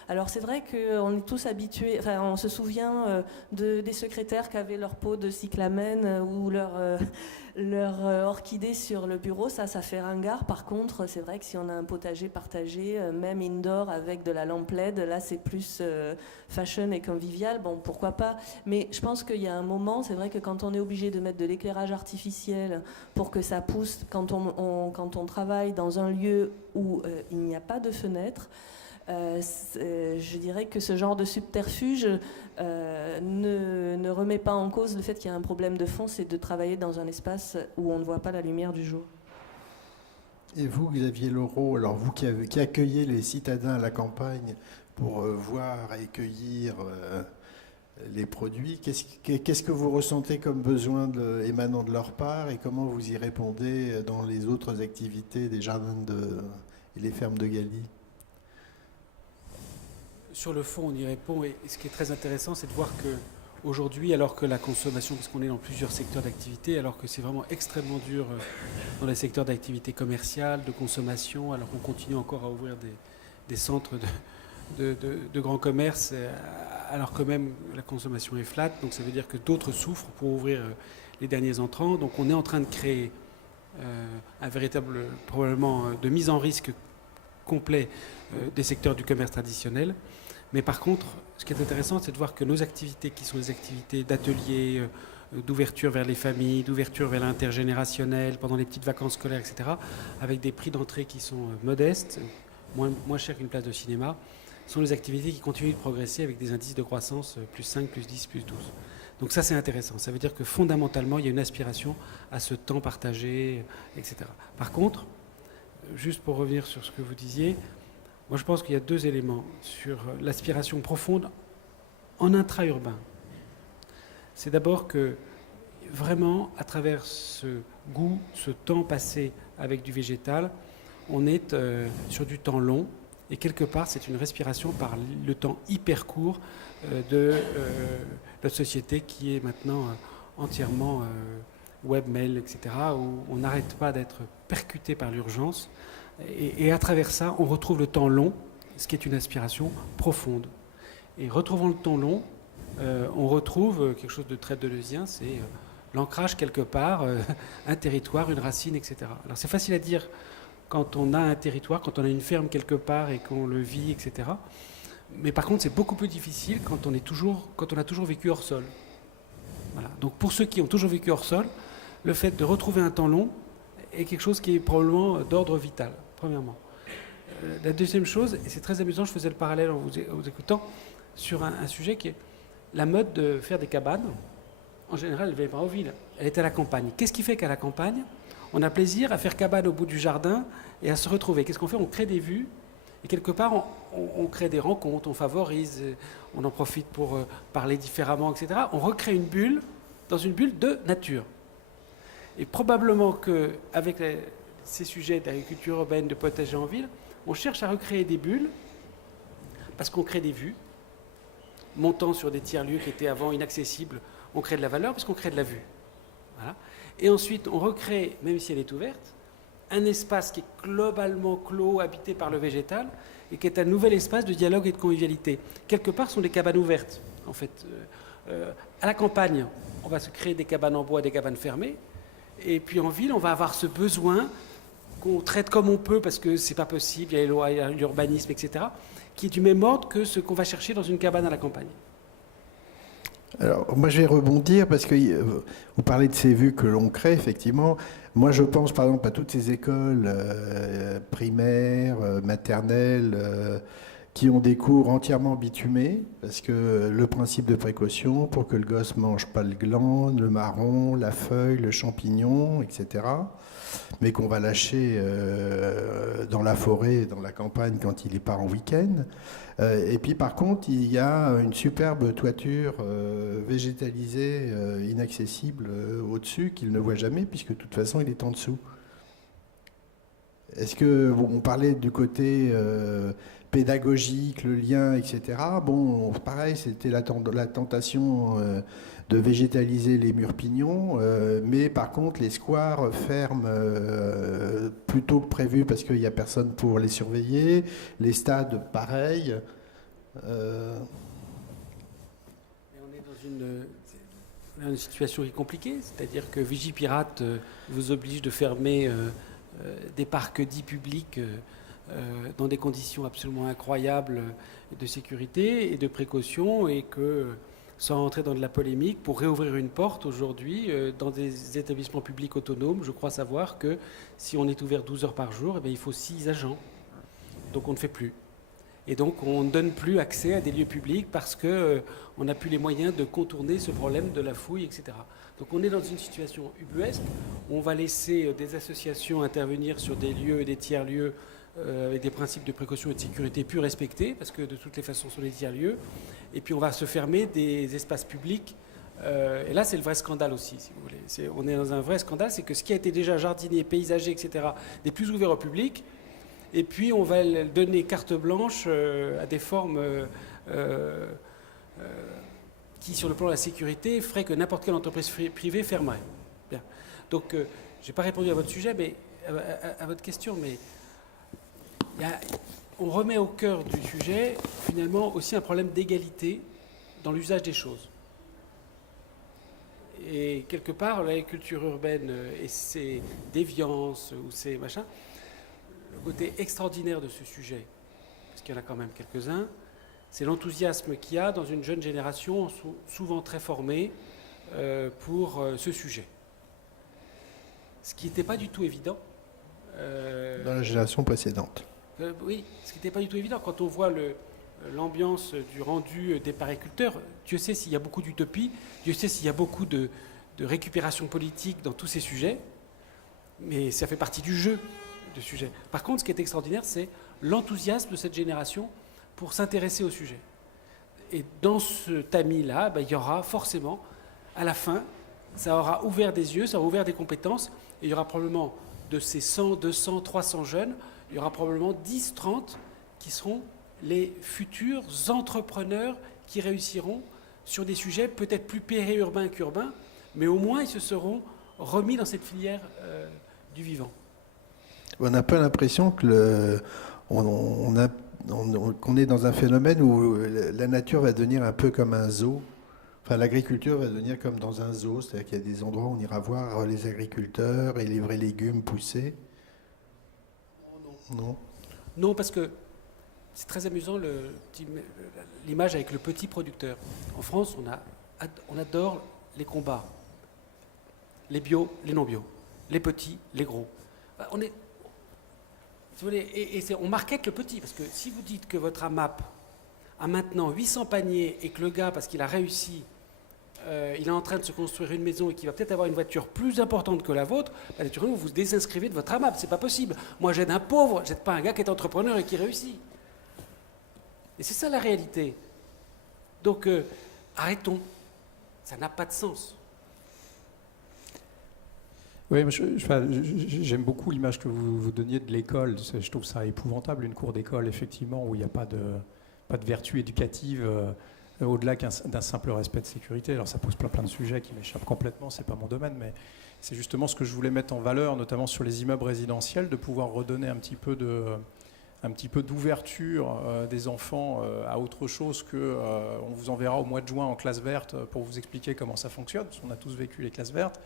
Alors c'est vrai qu'on est tous habitués, enfin on se souvient des secrétaires qui avaient leur pot de cyclamène ou leur orchidée sur le bureau, ça fait ringard. Par contre, c'est vrai que si on a un potager partagé, même indoor avec de la lampe LED, là c'est plus fashion et convivial, bon pourquoi pas. Mais je pense qu'il y a un moment, c'est vrai que quand on est obligé de mettre de l'éclairage artificiel pour que ça pousse, quand on travaille dans un lieu où il n'y a pas de fenêtre, je dirais que ce genre de subterfuge ne remet pas en cause le fait qu'il y a un problème de fond, c'est de travailler dans un espace où on ne voit pas la lumière du jour. Et vous, Xavier Laureau, alors vous qui accueillez les citadins à la campagne pour voir et cueillir les produits, qu'est-ce que vous ressentez comme besoin émanant de leur part et comment vous y répondez dans les autres activités des jardins et les fermes de Galie? Sur le fond, on y répond. Et ce qui est très intéressant, c'est de voir qu'aujourd'hui, alors que la consommation, parce qu'on est dans plusieurs secteurs d'activité, alors que c'est vraiment extrêmement dur dans les secteurs d'activité commerciale, de consommation, alors qu'on continue encore à ouvrir des centres de grands commerces, alors que même la consommation est flat. Donc ça veut dire que d'autres souffrent pour ouvrir les derniers entrants. Donc on est en train de créer un véritable, probablement, de mise en risque complet des secteurs du commerce traditionnel. Mais par contre, ce qui est intéressant, c'est de voir que nos activités, qui sont des activités d'atelier, d'ouverture vers les familles, d'ouverture vers l'intergénérationnel, pendant les petites vacances scolaires, etc., avec des prix d'entrée qui sont modestes, moins chers qu'une place de cinéma, sont les activités qui continuent de progresser avec des indices de croissance plus 5, plus 10, plus 12. Donc ça, c'est intéressant. Ça veut dire que fondamentalement, il y a une aspiration à ce temps partagé, etc. Par contre, juste pour revenir sur ce que vous disiez, moi je pense qu'il y a 2 éléments sur l'aspiration profonde en intra-urbain. C'est d'abord que vraiment, à travers ce goût, ce temps passé avec du végétal, on est sur du temps long et quelque part c'est une respiration par le temps hyper court de notre société qui est maintenant entièrement web, mail, etc., où on n'arrête pas d'être percuté par l'urgence. Et à travers ça, on retrouve le temps long, ce qui est une aspiration profonde. Et retrouvant le temps long, on retrouve quelque chose de très deleuzien, c'est l'ancrage quelque part, un territoire, une racine, etc. Alors c'est facile à dire quand on a un territoire, quand on a une ferme quelque part et qu'on le vit, etc. Mais par contre, c'est beaucoup plus difficile quand on a toujours vécu hors sol. Voilà. Donc pour ceux qui ont toujours vécu hors sol, le fait de retrouver un temps long est quelque chose qui est probablement d'ordre vital, premièrement. La deuxième chose, et c'est très amusant, je faisais le parallèle en vous écoutant, sur un sujet qui est la mode de faire des cabanes. En général, elle ne vient pas aux villes, elle est à la campagne. Qu'est-ce qui fait qu'à la campagne, on a plaisir à faire cabane au bout du jardin et à se retrouver? Qu'est-ce qu'on fait? On crée des vues, et quelque part, on crée des rencontres, on favorise, on en profite pour parler différemment, etc. On recrée une bulle, dans une bulle de nature. Et probablement qu'avec ces sujets d'agriculture urbaine, de potager en ville, on cherche à recréer des bulles parce qu'on crée des vues. montant sur des tiers-lieux qui étaient avant inaccessibles, on crée de la valeur parce qu'on crée de la vue. Voilà. Et ensuite, on recrée, même si elle est ouverte, un espace qui est globalement clos, habité par le végétal, et qui est un nouvel espace de dialogue et de convivialité. Quelque part, ce sont des cabanes ouvertes, en fait. À la campagne, on va se créer des cabanes en bois, des cabanes fermées, et puis en ville, on va avoir ce besoin qu'on traite comme on peut, parce que c'est pas possible, il y a les lois, il y a l'urbanisme, etc., qui est du même ordre que ce qu'on va chercher dans une cabane à la campagne. Alors, moi, je vais rebondir parce que vous parlez de ces vues que l'on crée, effectivement. Moi, je pense, par exemple, à toutes ces écoles primaires, maternelles, qui ont des cours entièrement bitumés, parce que le principe de précaution, pour que le gosse mange pas le gland, le marron, la feuille, le champignon, etc., mais qu'on va lâcher dans la forêt, dans la campagne, quand il part en week-end. Et puis par contre, il y a une superbe toiture végétalisée, inaccessible au-dessus, qu'il ne voit jamais, puisque de toute façon, il est en dessous. Est-ce que, on parlait du côté pédagogique, le lien, etc. Bon, pareil, c'était la tentation de végétaliser les murs pignons, mais par contre, les squares ferment plus tôt que prévu parce qu'il n'y a personne pour les surveiller. Les stades, pareil. Mais on est dans une situation qui est compliquée, c'est-à-dire que Vigipirate vous oblige de fermer des parcs dits publics dans des conditions absolument incroyables de sécurité et de précaution, et que, sans entrer dans de la polémique, pour réouvrir une porte aujourd'hui dans des établissements publics autonomes, je crois savoir que si on est ouvert 12 heures par jour, eh bien, il faut 6 agents. Donc on ne fait plus. Et donc on ne donne plus accès à des lieux publics parce qu'on n'a plus les moyens de contourner ce problème de la fouille, etc. Donc on est dans une situation ubuesque. On va laisser des associations intervenir sur des lieux et des tiers-lieux avec des principes de précaution et de sécurité plus respectés, parce que de toutes les façons, ce sont des tiers-lieux. Et puis on va se fermer des espaces publics. Et là, c'est le vrai scandale aussi, si vous voulez. On est dans un vrai scandale, c'est que ce qui a été déjà jardinier, paysager, etc., n'est plus ouvert au public. Et puis on va donner carte blanche à des formes qui, sur le plan de la sécurité, feraient que n'importe quelle entreprise privée fermerait. Bien. Donc, je n'ai pas répondu à votre sujet, mais à votre question, mais on remet au cœur du sujet, finalement, aussi un problème d'égalité dans l'usage des choses. Et quelque part, l'agriculture urbaine et ses déviances ou ses machins, le côté extraordinaire de ce sujet, parce qu'il y en a quand même quelques-uns, c'est l'enthousiasme qu'il y a dans une jeune génération, souvent très formée, pour ce sujet. Ce qui n'était pas du tout évident. Dans la génération précédente. Oui, ce qui n'était pas du tout évident. Quand on voit l'ambiance du rendu des pariculteurs, Dieu sait s'il y a beaucoup d'utopie, Dieu sait s'il y a beaucoup de récupération politique dans tous ces sujets, mais ça fait partie du jeu de sujet. Par contre, ce qui est extraordinaire, c'est l'enthousiasme de cette génération pour s'intéresser au sujet. Et dans ce tamis-là, il y aura forcément, à la fin, ça aura ouvert des yeux, ça aura ouvert des compétences, et il y aura probablement de ces 100, 200, 300 jeunes, il y aura probablement 10, 30 qui seront les futurs entrepreneurs qui réussiront sur des sujets peut-être plus périurbains qu'urbains, mais au moins ils se seront remis dans cette filière du vivant. On a pas l'impression que qu'on est dans un phénomène où la nature va devenir un peu comme un zoo. Enfin, l'agriculture va devenir comme dans un zoo, c'est-à-dire qu'il y a des endroits où on ira voir les agriculteurs et les vrais légumes poussés. Non. Non, parce que c'est très amusant l'image avec le petit producteur. En France, on adore les combats. Les bio, les non-bio. Les petits, les gros. On market le petit, parce que si vous dites que votre AMAP a maintenant 800 paniers et que le gars, parce qu'il a réussi, il est en train de se construire une maison et qu'il va peut-être avoir une voiture plus importante que la vôtre, naturellement, vous vous désinscrivez de votre AMAP. C'est pas possible. Moi, j'aide un pauvre, j'aide pas un gars qui est entrepreneur et qui réussit. Et c'est ça la réalité. Donc, arrêtons. Ça n'a pas de sens. Oui, j'aime beaucoup l'image que vous donniez de l'école. Je trouve ça épouvantable, une cour d'école, effectivement, où il n'y a pas de vertu éducative au-delà d'un simple respect de sécurité. Alors ça pose plein de sujets qui m'échappent complètement, c'est pas mon domaine, mais c'est justement ce que je voulais mettre en valeur, notamment sur les immeubles résidentiels, de pouvoir redonner un petit peu d'ouverture des enfants à autre chose que on vous enverra au mois de juin en classe verte pour vous expliquer comment ça fonctionne, parce qu'on a tous vécu les classes vertes.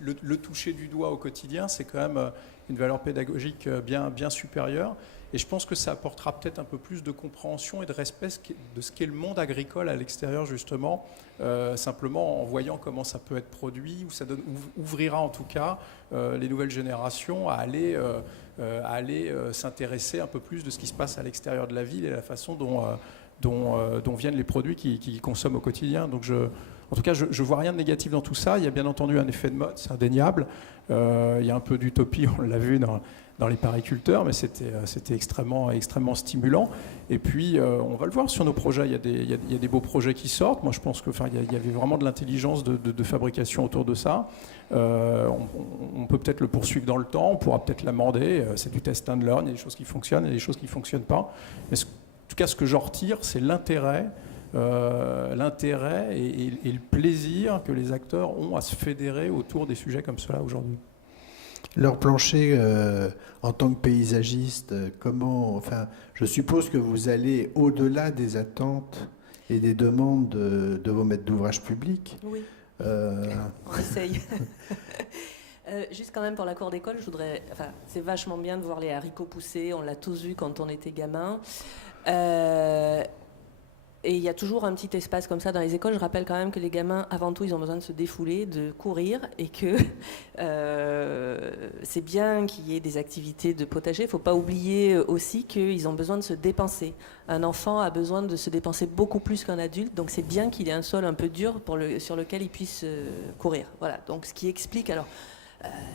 Le toucher du doigt au quotidien, c'est quand même une valeur pédagogique bien supérieure. Et je pense que ça apportera peut-être un peu plus de compréhension et de respect de ce qu'est le monde agricole à l'extérieur, justement, simplement en voyant comment ça peut être produit, ou ça ouvrira en tout cas les nouvelles générations à aller s'intéresser un peu plus de ce qui se passe à l'extérieur de la ville et la façon dont viennent les produits qu'ils consomment au quotidien. Donc en tout cas, je ne vois rien de négatif dans tout ça. Il y a bien entendu un effet de mode, c'est indéniable. Il y a un peu d'utopie, on l'a vu dans les pariculteurs, mais c'était extrêmement stimulant. Et puis, on va le voir sur nos projets. Il y a des beaux projets qui sortent. Moi, je pense qu'il y avait vraiment de l'intelligence de fabrication autour de ça. On peut peut-être le poursuivre dans le temps. On pourra peut-être l'amender. C'est du test and learn. Il y a des choses qui fonctionnent, il y a des choses qui ne fonctionnent pas. Mais en tout cas, ce que j'en retire, c'est l'intérêt et le plaisir que les acteurs ont à se fédérer autour des sujets comme cela aujourd'hui. Laure Planchet, en tant que paysagiste, je suppose que vous allez au-delà des attentes et des demandes de vos maîtres d'ouvrage publics. Oui, on essaye. Juste quand même pour la cour d'école, c'est vachement bien de voir les haricots pousser, on l'a tous vu quand on était gamin. Et il y a toujours un petit espace comme ça dans les écoles. Je rappelle quand même que les gamins, avant tout, ils ont besoin de se défouler, de courir, et que c'est bien qu'il y ait des activités de potager. Il ne faut pas oublier aussi qu'ils ont besoin de se dépenser. Un enfant a besoin de se dépenser beaucoup plus qu'un adulte, donc c'est bien qu'il ait un sol un peu dur sur lequel il puisse courir. Voilà, donc ce qui explique... Alors,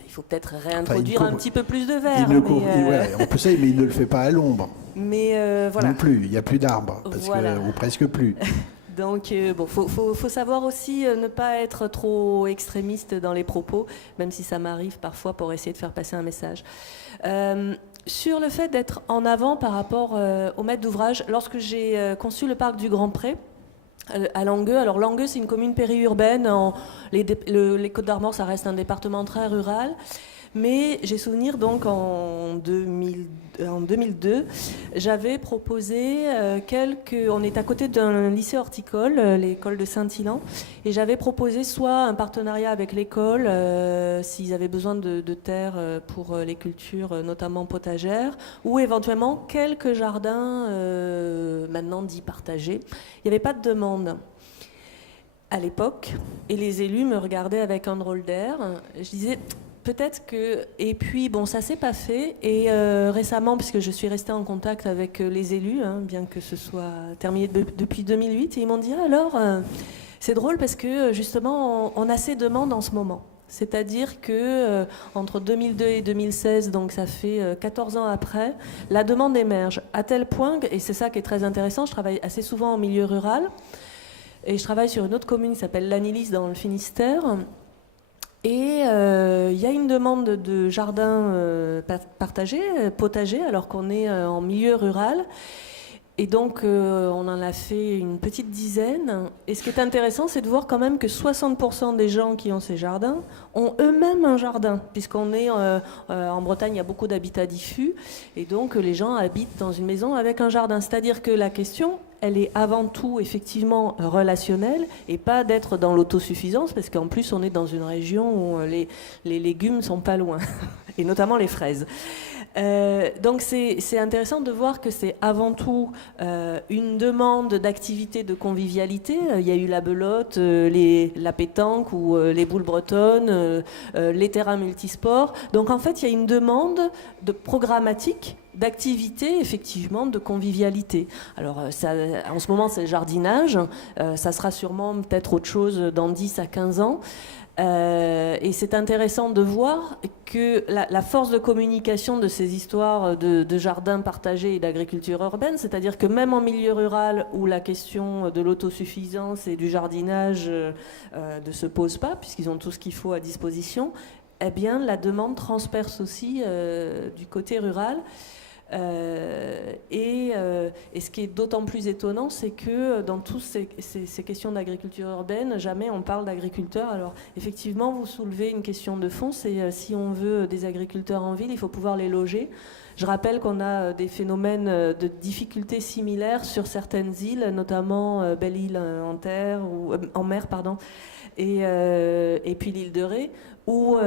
il faut peut-être réintroduire un petit peu plus de verre. On peut ça, mais il ne le fait pas à l'ombre. Mais voilà. Non plus, il n'y a plus d'arbres, ou presque plus. Donc, faut savoir aussi ne pas être trop extrémiste dans les propos, même si ça m'arrive parfois pour essayer de faire passer un message. Sur le fait d'être en avant par rapport aux maîtres d'ouvrage, lorsque j'ai conçu le parc du Grand Pré, à Langueux. Alors Langueux, c'est une commune périurbaine. Les Côtes-d'Armor, ça reste un département très rural. Mais j'ai souvenir, donc, en 2002, j'avais proposé on est à côté d'un lycée horticole, l'école de Saint-Ilan, et j'avais proposé soit un partenariat avec l'école, s'ils avaient besoin de terre pour les cultures, notamment potagères, ou éventuellement quelques jardins, maintenant dits partagés. Il n'y avait pas de demande à l'époque, et les élus me regardaient avec un drôle d'air. Je disais... Peut-être que... Et puis, bon, ça s'est pas fait. Et récemment, puisque je suis restée en contact avec les élus, bien que ce soit terminé depuis 2008, et ils m'ont dit, alors, c'est drôle parce que, justement, on a ces demandes en ce moment. C'est-à-dire que entre 2002 et 2016, donc ça fait 14 ans après, la demande émerge à tel point, et c'est ça qui est très intéressant, je travaille assez souvent en milieu rural, et je travaille sur une autre commune qui s'appelle l'Anilis dans le Finistère. Et il y a une demande de jardin partagé, potager, alors qu'on est en milieu rural. Et donc, on en a fait une petite dizaine. Et ce qui est intéressant, c'est de voir quand même que 60% des gens qui ont ces jardins ont eux-mêmes un jardin, puisqu'on est en Bretagne, il y a beaucoup d'habitats diffus. Et donc, les gens habitent dans une maison avec un jardin. C'est-à-dire que la question... elle est avant tout effectivement relationnelle et pas d'être dans l'autosuffisance, parce qu'en plus on est dans une région où les légumes sont pas loin, et notamment les fraises. Donc c'est intéressant de voir que c'est avant tout une demande d'activité de convivialité. Il y a eu la belote, la pétanque ou les boules bretonnes, les terrains multisports. Donc en fait il y a une demande de programmatique, d'activité, effectivement, de convivialité. Alors, en ce moment, c'est le jardinage. Ça sera sûrement peut-être autre chose dans 10 à 15 ans. Et c'est intéressant de voir que la force de communication de ces histoires de jardins partagés et d'agriculture urbaine, c'est-à-dire que même en milieu rural où la question de l'autosuffisance et du jardinage ne se pose pas, puisqu'ils ont tout ce qu'il faut à disposition, eh bien, la demande transperce aussi du côté rural. Et et ce qui est d'autant plus étonnant, c'est que dans toutes ces questions d'agriculture urbaine, jamais on parle d'agriculteurs. Alors effectivement, vous soulevez une question de fond, c'est si on veut des agriculteurs en ville, il faut pouvoir les loger. Je rappelle qu'on a des phénomènes de difficultés similaires sur certaines îles, notamment Belle-Île en mer, pardon, et puis l'île de Ré, où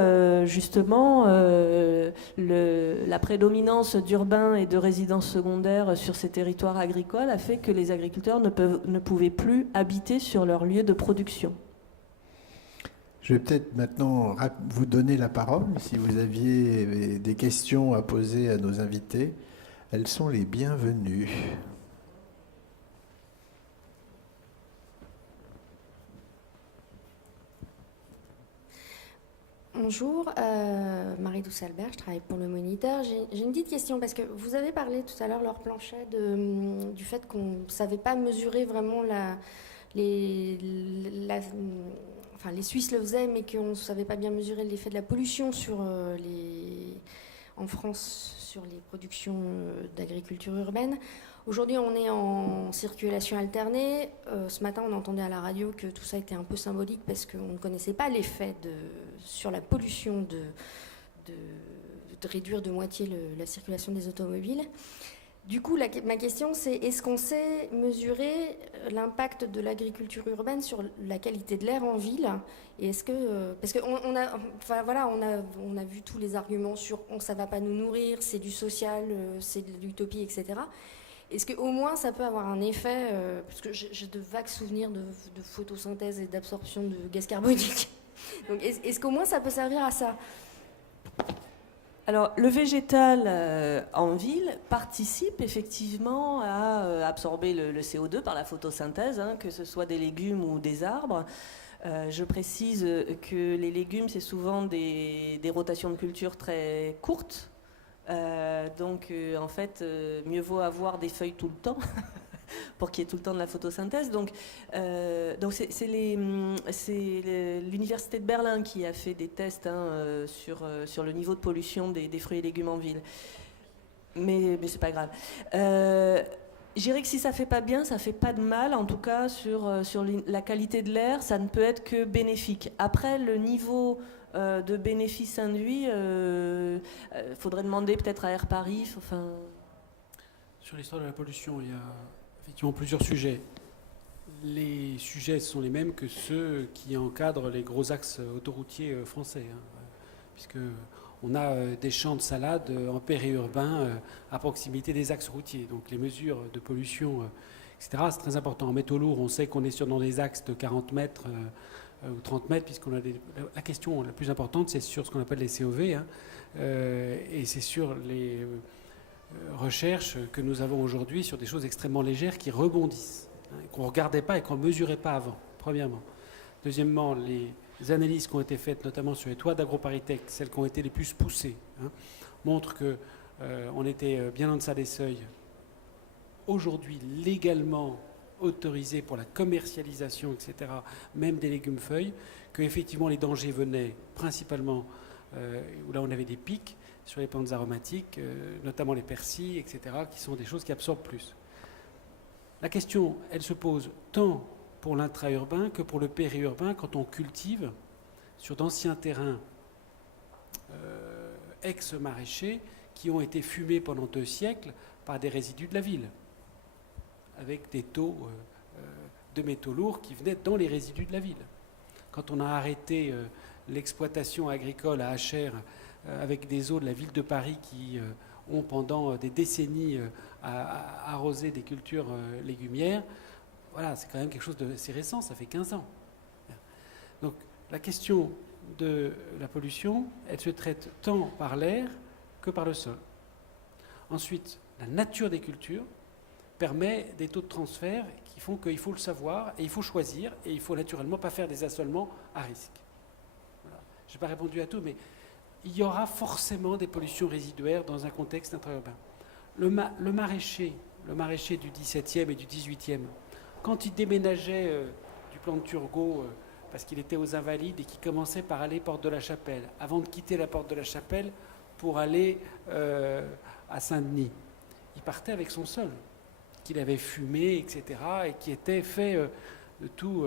justement la prédominance d'urbains et de résidences secondaires sur ces territoires agricoles a fait que les agriculteurs ne pouvaient plus habiter sur leur lieu de production. Je vais peut-être maintenant vous donner la parole. Si vous aviez des questions à poser à nos invités, elles sont les bienvenues. Bonjour, Marie-Douce Albert, je travaille pour le Moniteur. J'ai une petite question parce que vous avez parlé tout à l'heure, Laure Planchet, du fait qu'on ne savait pas mesurer vraiment les Suisses le faisaient, mais qu'on ne savait pas bien mesurer l'effet de la pollution en France sur les productions d'agriculture urbaine. Aujourd'hui, on est en circulation alternée. Ce matin, on entendait à la radio que tout ça était un peu symbolique parce qu'on ne connaissait pas l'effet sur la pollution de réduire de moitié la circulation des automobiles. Du coup, ma question, c'est est-ce qu'on sait mesurer l'impact de l'agriculture urbaine sur la qualité de l'air en ville? Et est-ce que parce qu'on a vu tous les arguments sur ça va pas nous nourrir, c'est du social, c'est de l'utopie, etc. Est-ce qu'au moins ça peut avoir un effet, parce que j'ai de vagues souvenirs de photosynthèse et d'absorption de gaz carbonique. Donc est-ce qu'au moins ça peut servir à ça? Alors, le végétal en ville participe effectivement à absorber le CO2 par la photosynthèse, que ce soit des légumes ou des arbres. Je précise que les légumes, c'est souvent des rotations de culture très courtes. Donc, en fait, mieux vaut avoir des feuilles tout le temps pour qu'il y ait tout le temps de la photosynthèse. Donc c'est l'université de Berlin qui a fait des tests sur le niveau de pollution des fruits et légumes en ville. Mais c'est pas grave. Je dirais que si ça fait pas bien, ça fait pas de mal. En tout cas, sur la qualité de l'air, ça ne peut être que bénéfique. Après, le niveau de bénéfice induit, faudrait demander peut-être à Air Paris. Enfin. Sur l'histoire de la pollution, il y a effectivement plusieurs sujets. Les sujets sont les mêmes que ceux qui encadrent les gros axes autoroutiers français, puisque on a des champs de salade en périurbain à proximité des axes routiers. Donc les mesures de pollution, etc., c'est très important. En métaux lourds, on sait qu'on est dans des axes de 40 mètres ou 30 mètres, puisqu'on a la question la plus importante, c'est sur ce qu'on appelle les COV, et c'est sur les recherches que nous avons aujourd'hui sur des choses extrêmement légères qui rebondissent, qu'on ne regardait pas et qu'on ne mesurait pas avant, premièrement. Deuxièmement, les analyses qui ont été faites, notamment sur les toits d'AgroParisTech, celles qui ont été les plus poussées, montrent qu'on était bien en deçà des seuils, aujourd'hui légalement autorisés pour la commercialisation, etc., même des légumes feuilles, que effectivement les dangers venaient principalement, où là on avait des pics, sur les plantes aromatiques, notamment les persils, etc., qui sont des choses qui absorbent plus. La question, elle se pose tant pour l'intra-urbain que pour le périurbain quand on cultive sur d'anciens terrains ex-maraîchers qui ont été fumés pendant 2 siècles par des résidus de la ville, avec des taux de métaux lourds qui venaient dans les résidus de la ville. Quand on a arrêté l'exploitation agricole à Achères avec des eaux de la ville de Paris qui ont pendant des décennies arrosé des cultures légumières, voilà, c'est quand même quelque chose d'assez récent, ça fait 15 ans. Donc la question de la pollution, elle se traite tant par l'air que par le sol. Ensuite, la nature des cultures permet des taux de transfert qui font qu'il faut le savoir et il faut choisir et il faut naturellement pas faire des assolements à risque. Voilà. Je n'ai pas répondu à tout, mais il y aura forcément des pollutions résiduaires dans un contexte intra-urbain. Le maraîcher du 17e et du 18e, quand il déménageait du plan de Turgot parce qu'il était aux Invalides et qu'il commençait par aller porte de la Chapelle, avant de quitter la porte de la Chapelle pour aller à Saint-Denis, il partait avec son sol. qu'il avait fumé, etc., et qui était fait de tous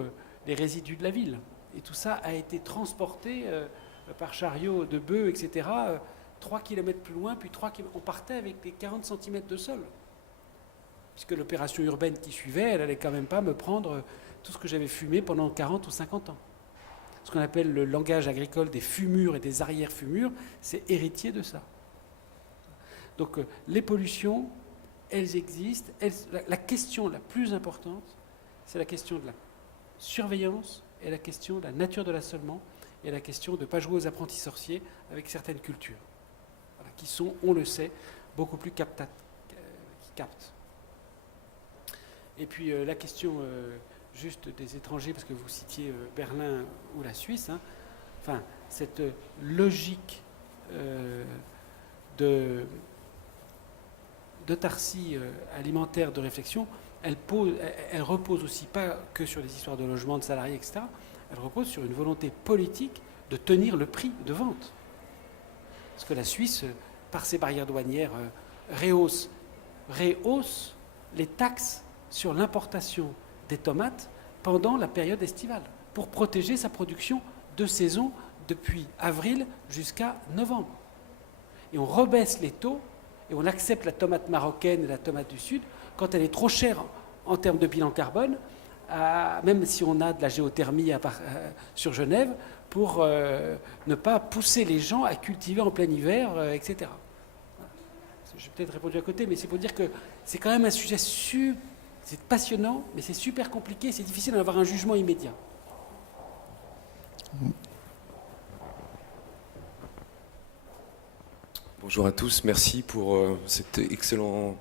les résidus de la ville. Et tout ça a été transporté par chariot de bœufs, etc., 3 km plus loin, puis 3 km. On partait avec des 40 cm de sol. Puisque l'opération urbaine qui suivait, elle n'allait quand même pas me prendre tout ce que j'avais fumé pendant 40 ou 50 ans. Ce qu'on appelle le langage agricole des fumures et des arrière-fumures, c'est héritier de ça. Donc les pollutions, elles existent. La question la plus importante, c'est la question de la surveillance et la question de la nature de l'assolement et la question de ne pas jouer aux apprentis sorciers avec certaines cultures, voilà, qui sont, on le sait, beaucoup plus qui captent. Et puis la question juste des étrangers, parce que vous citiez Berlin ou la Suisse, enfin, cette logique d'autarcie alimentaire de réflexion, elle repose aussi pas que sur les histoires de logement, de salariés, etc. Elle repose sur une volonté politique de tenir le prix de vente. Parce que la Suisse, par ses barrières douanières, rehausse les taxes sur l'importation des tomates pendant la période estivale, pour protéger sa production de saison depuis avril jusqu'à novembre. Et on rebaisse les taux et on accepte la tomate marocaine et la tomate du Sud quand elle est trop chère en termes de bilan carbone, même si on a de la géothermie sur Genève, pour ne pas pousser les gens à cultiver en plein hiver, etc. Voilà. J'ai peut-être répondu à côté, mais c'est pour dire que c'est quand même un sujet c'est passionnant, mais c'est super compliqué, c'est difficile d'avoir un jugement immédiat. Bonjour à tous, merci pour cette excellente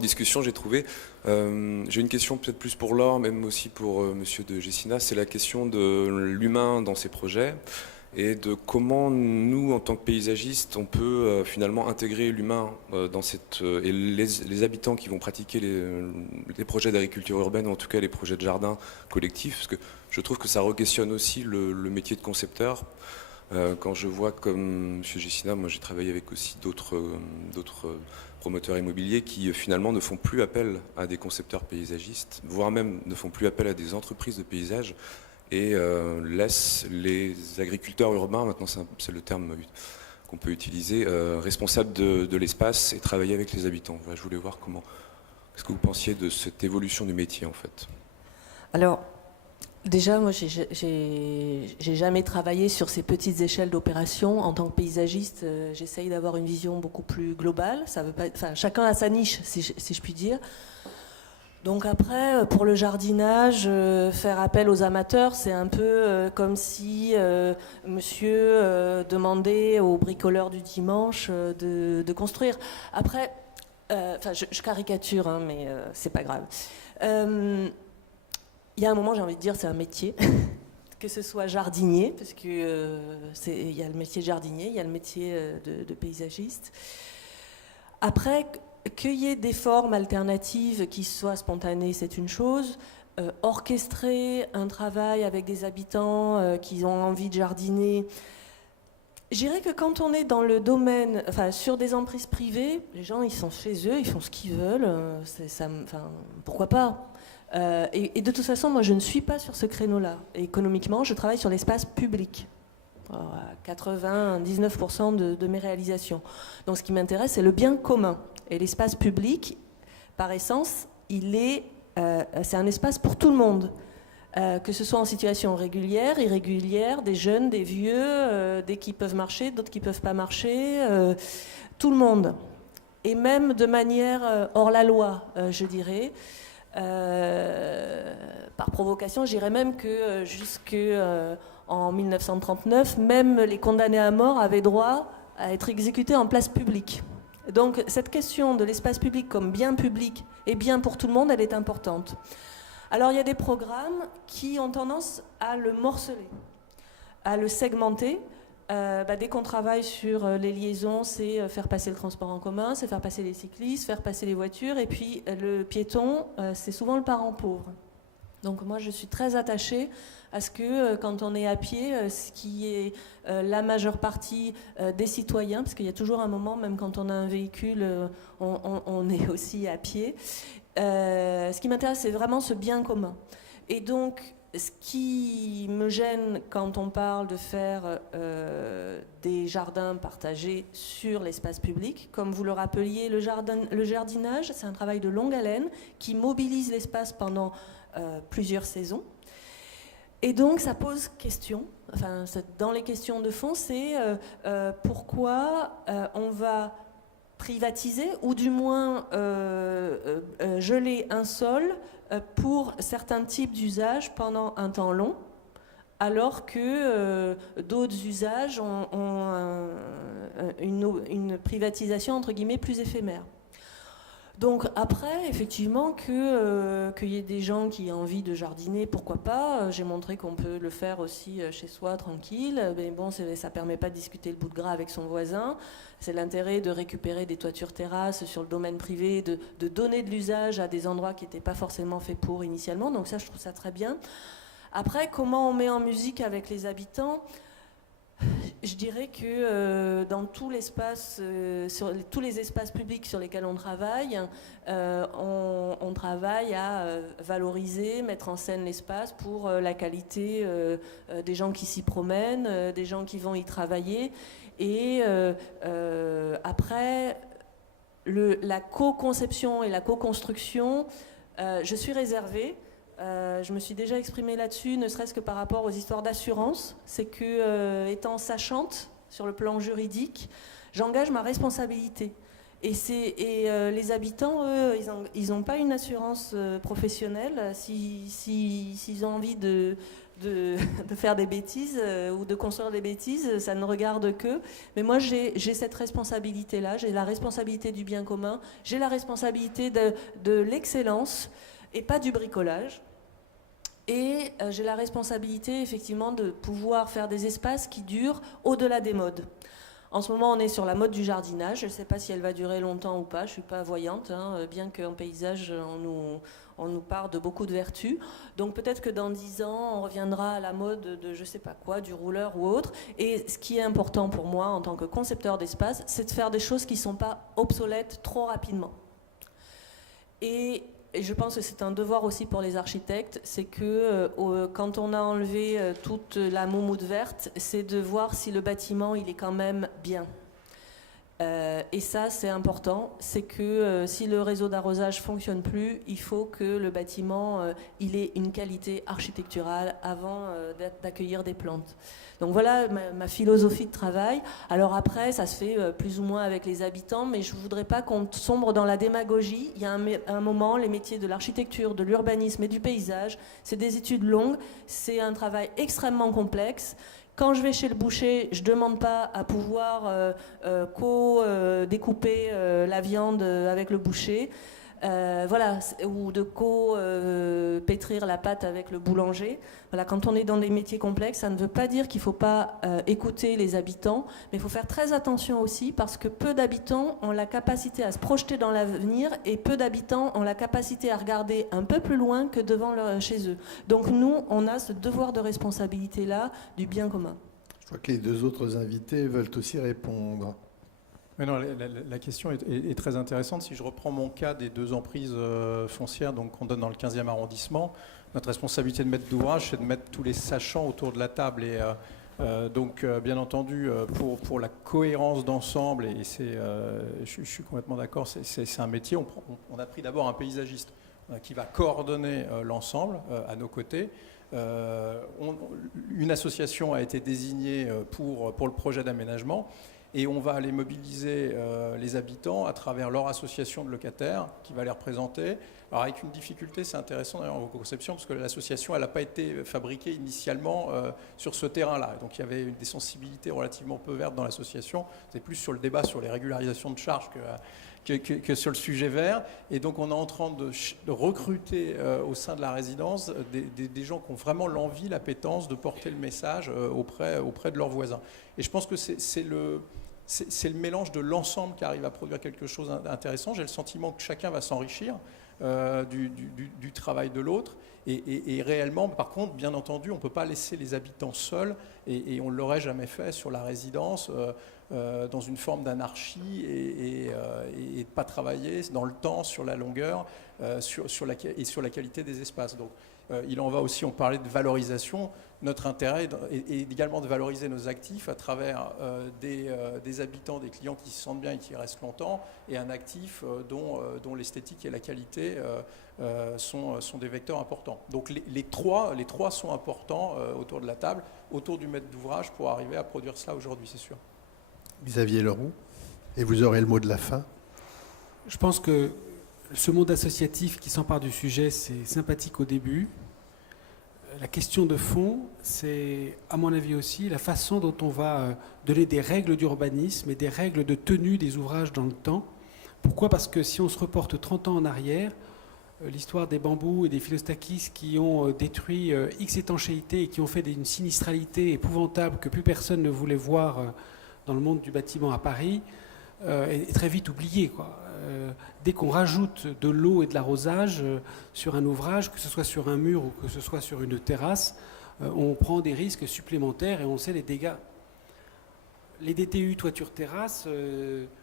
discussion, j'ai trouvé. J'ai une question peut-être plus pour Laure, même aussi pour Monsieur de Gessina, c'est la question de l'humain dans ces projets et de comment nous, en tant que paysagistes, on peut finalement intégrer l'humain dans et les habitants qui vont pratiquer les projets d'agriculture urbaine, ou en tout cas les projets de jardin collectifs, parce que je trouve que ça re-questionne aussi le métier de concepteur. Quand je vois comme M. Gessina, moi j'ai travaillé avec aussi d'autres promoteurs immobiliers qui finalement ne font plus appel à des concepteurs paysagistes, voire même ne font plus appel à des entreprises de paysage et laissent les agriculteurs urbains, maintenant c'est le terme qu'on peut utiliser, responsables de l'espace et travailler avec les habitants. Voilà, je voulais voir qu'est-ce que vous pensiez de cette évolution du métier en fait. Alors, déjà, moi, j'ai jamais travaillé sur ces petites échelles d'opération. En tant que paysagiste, j'essaye d'avoir une vision beaucoup plus globale. Ça veut pas, enfin, chacun a sa niche, si je puis dire. Donc après, pour le jardinage, faire appel aux amateurs, c'est un peu comme si monsieur demandait aux bricoleurs du dimanche de construire. Après, enfin, je caricature, hein, mais c'est pas grave. Il y a un moment, j'ai envie de dire, c'est un métier, que ce soit jardinier, parce que il y a le métier de jardinier, il y a le métier de paysagiste. Après, qu'il y ait des formes alternatives qui soient spontanées, c'est une chose. Orchestrer un travail avec des habitants qui ont envie de jardiner. Je dirais que quand on est dans le domaine, enfin sur des emprises privées, les gens ils sont chez eux, ils font ce qu'ils veulent. Pourquoi pas ? Et de toute façon, moi je ne suis pas sur ce créneau-là. Et économiquement, je travaille sur l'espace public. Alors, à 99% de mes réalisations. Donc ce qui m'intéresse, c'est le bien commun. Et l'espace public, par essence, c'est un espace pour tout le monde. Que ce soit en situation régulière, irrégulière, des jeunes, des vieux, des qui peuvent marcher, d'autres qui ne peuvent pas marcher, tout le monde. Et même de manière hors la loi, je dirais. Par provocation, je dirais même que jusqu'en 1939, même les condamnés à mort avaient droit à être exécutés en place publique. Donc cette question de l'espace public comme bien public et bien pour tout le monde, elle est importante. Alors il y a des programmes qui ont tendance à le morceler, à le segmenter. Dès qu'on travaille sur les liaisons, c'est faire passer le transport en commun, c'est faire passer les cyclistes, faire passer les voitures, et puis le piéton, c'est souvent le parent pauvre. Donc moi je suis très attachée à ce que quand on est à pied, ce qui est la majeure partie des citoyens, parce qu'il y a toujours un moment, même quand on a un véhicule, on est aussi à pied, ce qui m'intéresse, c'est vraiment ce bien commun. Et donc, ce qui me gêne quand on parle de faire des jardins partagés sur l'espace public, comme vous le rappeliez, le jardinage, c'est un travail de longue haleine qui mobilise l'espace pendant plusieurs saisons. Et donc, ça pose question. Enfin, dans les questions de fond, c'est pourquoi on va privatiser ou du moins geler un sol pour certains types d'usages pendant un temps long, alors que d'autres usages ont une privatisation entre guillemets plus éphémère. Donc après, effectivement, qu'il y ait des gens qui aient envie de jardiner, pourquoi pas. J'ai montré qu'on peut le faire aussi chez soi, tranquille. Mais bon, ça ne permet pas de discuter le bout de gras avec son voisin. C'est l'intérêt de récupérer des toitures terrasses sur le domaine privé, de donner de l'usage à des endroits qui n'étaient pas forcément faits pour initialement. Donc ça, je trouve ça très bien. Après, comment on met en musique avec les habitants ? Je dirais que dans tout l'espace, sur tous les espaces publics sur lesquels on travaille, on travaille à valoriser, mettre en scène l'espace pour la qualité des gens qui s'y promènent, des gens qui vont y travailler. Et après, la co-conception et la co-construction, je suis réservée. Je me suis déjà exprimée là-dessus, ne serait-ce que par rapport aux histoires d'assurance. C'est que, étant sachante sur le plan juridique, j'engage ma responsabilité. Et les habitants, eux, ils n'ont pas une assurance professionnelle. S'ils ont envie de faire des bêtises ou de construire des bêtises, ça ne regarde qu'eux. Mais moi, j'ai cette responsabilité-là. J'ai la responsabilité du bien commun. J'ai la responsabilité de l'excellence et pas du bricolage. Et j'ai la responsabilité, effectivement, de pouvoir faire des espaces qui durent au-delà des modes. En ce moment, on est sur la mode du jardinage. Je ne sais pas si elle va durer longtemps ou pas. Je ne suis pas voyante, hein, bien qu'en paysage, on nous parle de beaucoup de vertus. Donc peut-être que dans 10 ans, on reviendra à la mode de je ne sais pas quoi, du rouleur ou autre. Et ce qui est important pour moi, en tant que concepteur d'espace, c'est de faire des choses qui ne sont pas obsolètes trop rapidement. Et je pense que c'est un devoir aussi pour les architectes, c'est que quand on a enlevé toute la moumoute verte, c'est de voir si le bâtiment il est quand même bien. Et ça, c'est important, c'est que si le réseau d'arrosage ne fonctionne plus, il faut que le bâtiment il ait une qualité architecturale avant d'accueillir des plantes. Donc voilà ma philosophie de travail. Alors après, ça se fait plus ou moins avec les habitants, mais je ne voudrais pas qu'on sombre dans la démagogie. Il y a un moment, les métiers de l'architecture, de l'urbanisme et du paysage, c'est des études longues, c'est un travail extrêmement complexe. Quand je vais chez le boucher, je ne demande pas à pouvoir découper la viande avec le boucher, voilà, ou de pétrir la pâte avec le boulanger. Voilà, quand on est dans des métiers complexes, ça ne veut pas dire qu'il ne faut pas écouter les habitants, mais il faut faire très attention aussi parce que peu d'habitants ont la capacité à se projeter dans l'avenir et peu d'habitants ont la capacité à regarder un peu plus loin que chez eux. Donc nous, on a ce devoir de responsabilité-là du bien commun. Je crois que les deux autres invités veulent aussi répondre. Mais non, la question est très intéressante. Si je reprends mon cas des 2 emprises foncières qu'on donne dans le 15e arrondissement, notre responsabilité de maître d'ouvrage, c'est de mettre tous les sachants autour de la table. Et donc, bien entendu, pour la cohérence d'ensemble, et je suis complètement d'accord, c'est un métier. On a pris d'abord un paysagiste qui va coordonner l'ensemble à nos côtés. Une association a été désignée pour le projet d'aménagement. Et on va aller mobiliser les habitants à travers leur association de locataires qui va les représenter. Alors avec une difficulté, c'est intéressant d'ailleurs en conception, parce que l'association, elle n'a pas été fabriquée initialement sur ce terrain-là. Donc il y avait des sensibilités relativement peu vertes dans l'association. C'est plus sur le débat sur les régularisations de charges que sur le sujet vert. Et donc on est en train de recruter au sein de la résidence des gens qui ont vraiment l'envie, l'appétence de porter le message auprès de leurs voisins. Et je pense que c'est le mélange de l'ensemble qui arrive à produire quelque chose d'intéressant. J'ai le sentiment que chacun va s'enrichir. du travail de l'autre. Et réellement, par contre, bien entendu, on ne peut pas laisser les habitants seuls, et on ne l'aurait jamais fait sur la résidence, dans une forme d'anarchie, et de ne pas travailler dans le temps, sur la longueur, sur la qualité des espaces. Donc, il en va aussi, on parlait de valorisation. Notre intérêt est également de valoriser nos actifs à travers des habitants, des clients qui se sentent bien et qui restent longtemps, et un actif dont l'esthétique et la qualité sont des vecteurs importants. Donc les trois sont importants autour de la table, autour du maître d'ouvrage, pour arriver à produire cela aujourd'hui, c'est sûr. Xavier Leroux, et vous aurez le mot de la fin. Je pense que ce monde associatif qui s'empare du sujet, c'est sympathique au début. La question de fond, c'est, à mon avis aussi, la façon dont on va donner des règles d'urbanisme et des règles de tenue des ouvrages dans le temps. Pourquoi ? Parce que si on se reporte 30 ans en arrière, l'histoire des bambous et des philostakis qui ont détruit X étanchéités et qui ont fait une sinistralité épouvantable que plus personne ne voulait voir dans le monde du bâtiment à Paris, est très vite oubliée, quoi. Dès qu'on rajoute de l'eau et de l'arrosage sur un ouvrage, que ce soit sur un mur ou que ce soit sur une terrasse, on prend des risques supplémentaires et on sait les dégâts. Les DTU toiture-terrasse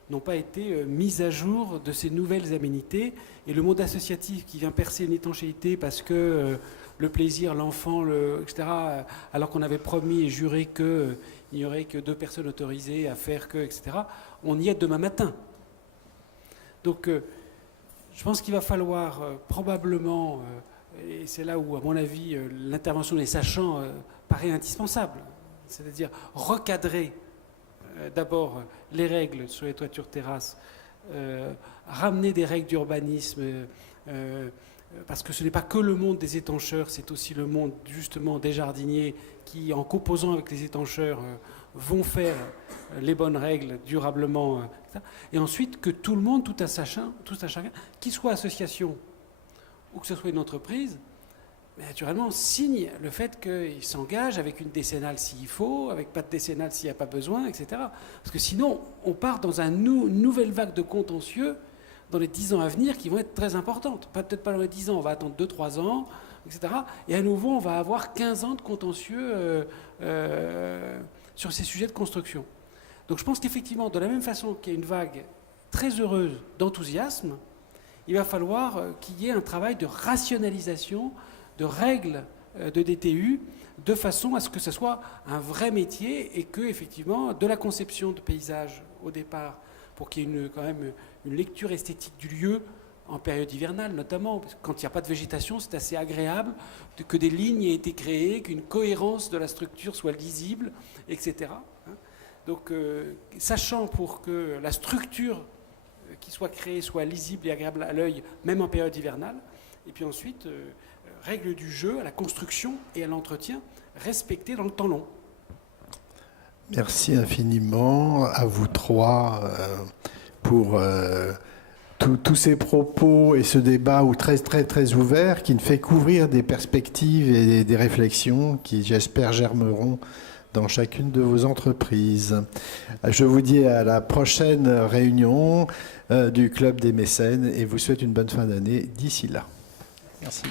n'ont pas été mis à jour de ces nouvelles aménités, et le monde associatif qui vient percer une étanchéité parce que le plaisir, l'enfant, etc., alors qu'on avait promis et juré qu'il n'y aurait que 2 personnes autorisées à faire que, etc., on y est demain matin. Donc, je pense qu'il va falloir probablement, et c'est là où, à mon avis, l'intervention des sachants paraît indispensable, c'est-à-dire recadrer d'abord les règles sur les toitures terrasses, ramener des règles d'urbanisme, parce que ce n'est pas que le monde des étancheurs, c'est aussi le monde justement des jardiniers qui, en composant avec les étancheurs, vont faire les bonnes règles durablement. Et ensuite, que tout le monde, tout à chacun, qu'il soit association ou que ce soit une entreprise, mais naturellement, signe le fait qu'il s'engage avec une décennale s'il faut, avec pas de décennale s'il n'y a pas besoin, etc. Parce que sinon, on part dans une nouvelle vague de contentieux dans les 10 ans à venir qui vont être très importantes. Peut-être pas dans les 10 ans, on va attendre 2-3 ans, etc. Et à nouveau, on va avoir 15 ans de contentieux sur ces sujets de construction. Donc je pense qu'effectivement, de la même façon qu'il y a une vague très heureuse d'enthousiasme, il va falloir qu'il y ait un travail de rationalisation, de règles de DTU, de façon à ce que ce soit un vrai métier et que, effectivement, de la conception de paysage au départ, pour qu'il y ait quand même une lecture esthétique du lieu, en période hivernale notamment, parce que quand il n'y a pas de végétation, c'est assez agréable que des lignes aient été créées, qu'une cohérence de la structure soit lisible, etc. Donc, sachant pour que la structure qui soit créée soit lisible et agréable à l'œil, même en période hivernale, et puis ensuite, règles du jeu à la construction et à l'entretien, respectées dans le temps long. Merci infiniment à vous trois pour tous ces propos et ce débat très, très, très ouvert qui ne fait qu'ouvrir des perspectives et des réflexions qui, j'espère, germeront dans chacune de vos entreprises. Je vous dis à la prochaine réunion du Club des mécènes et vous souhaite une bonne fin d'année d'ici là. Merci.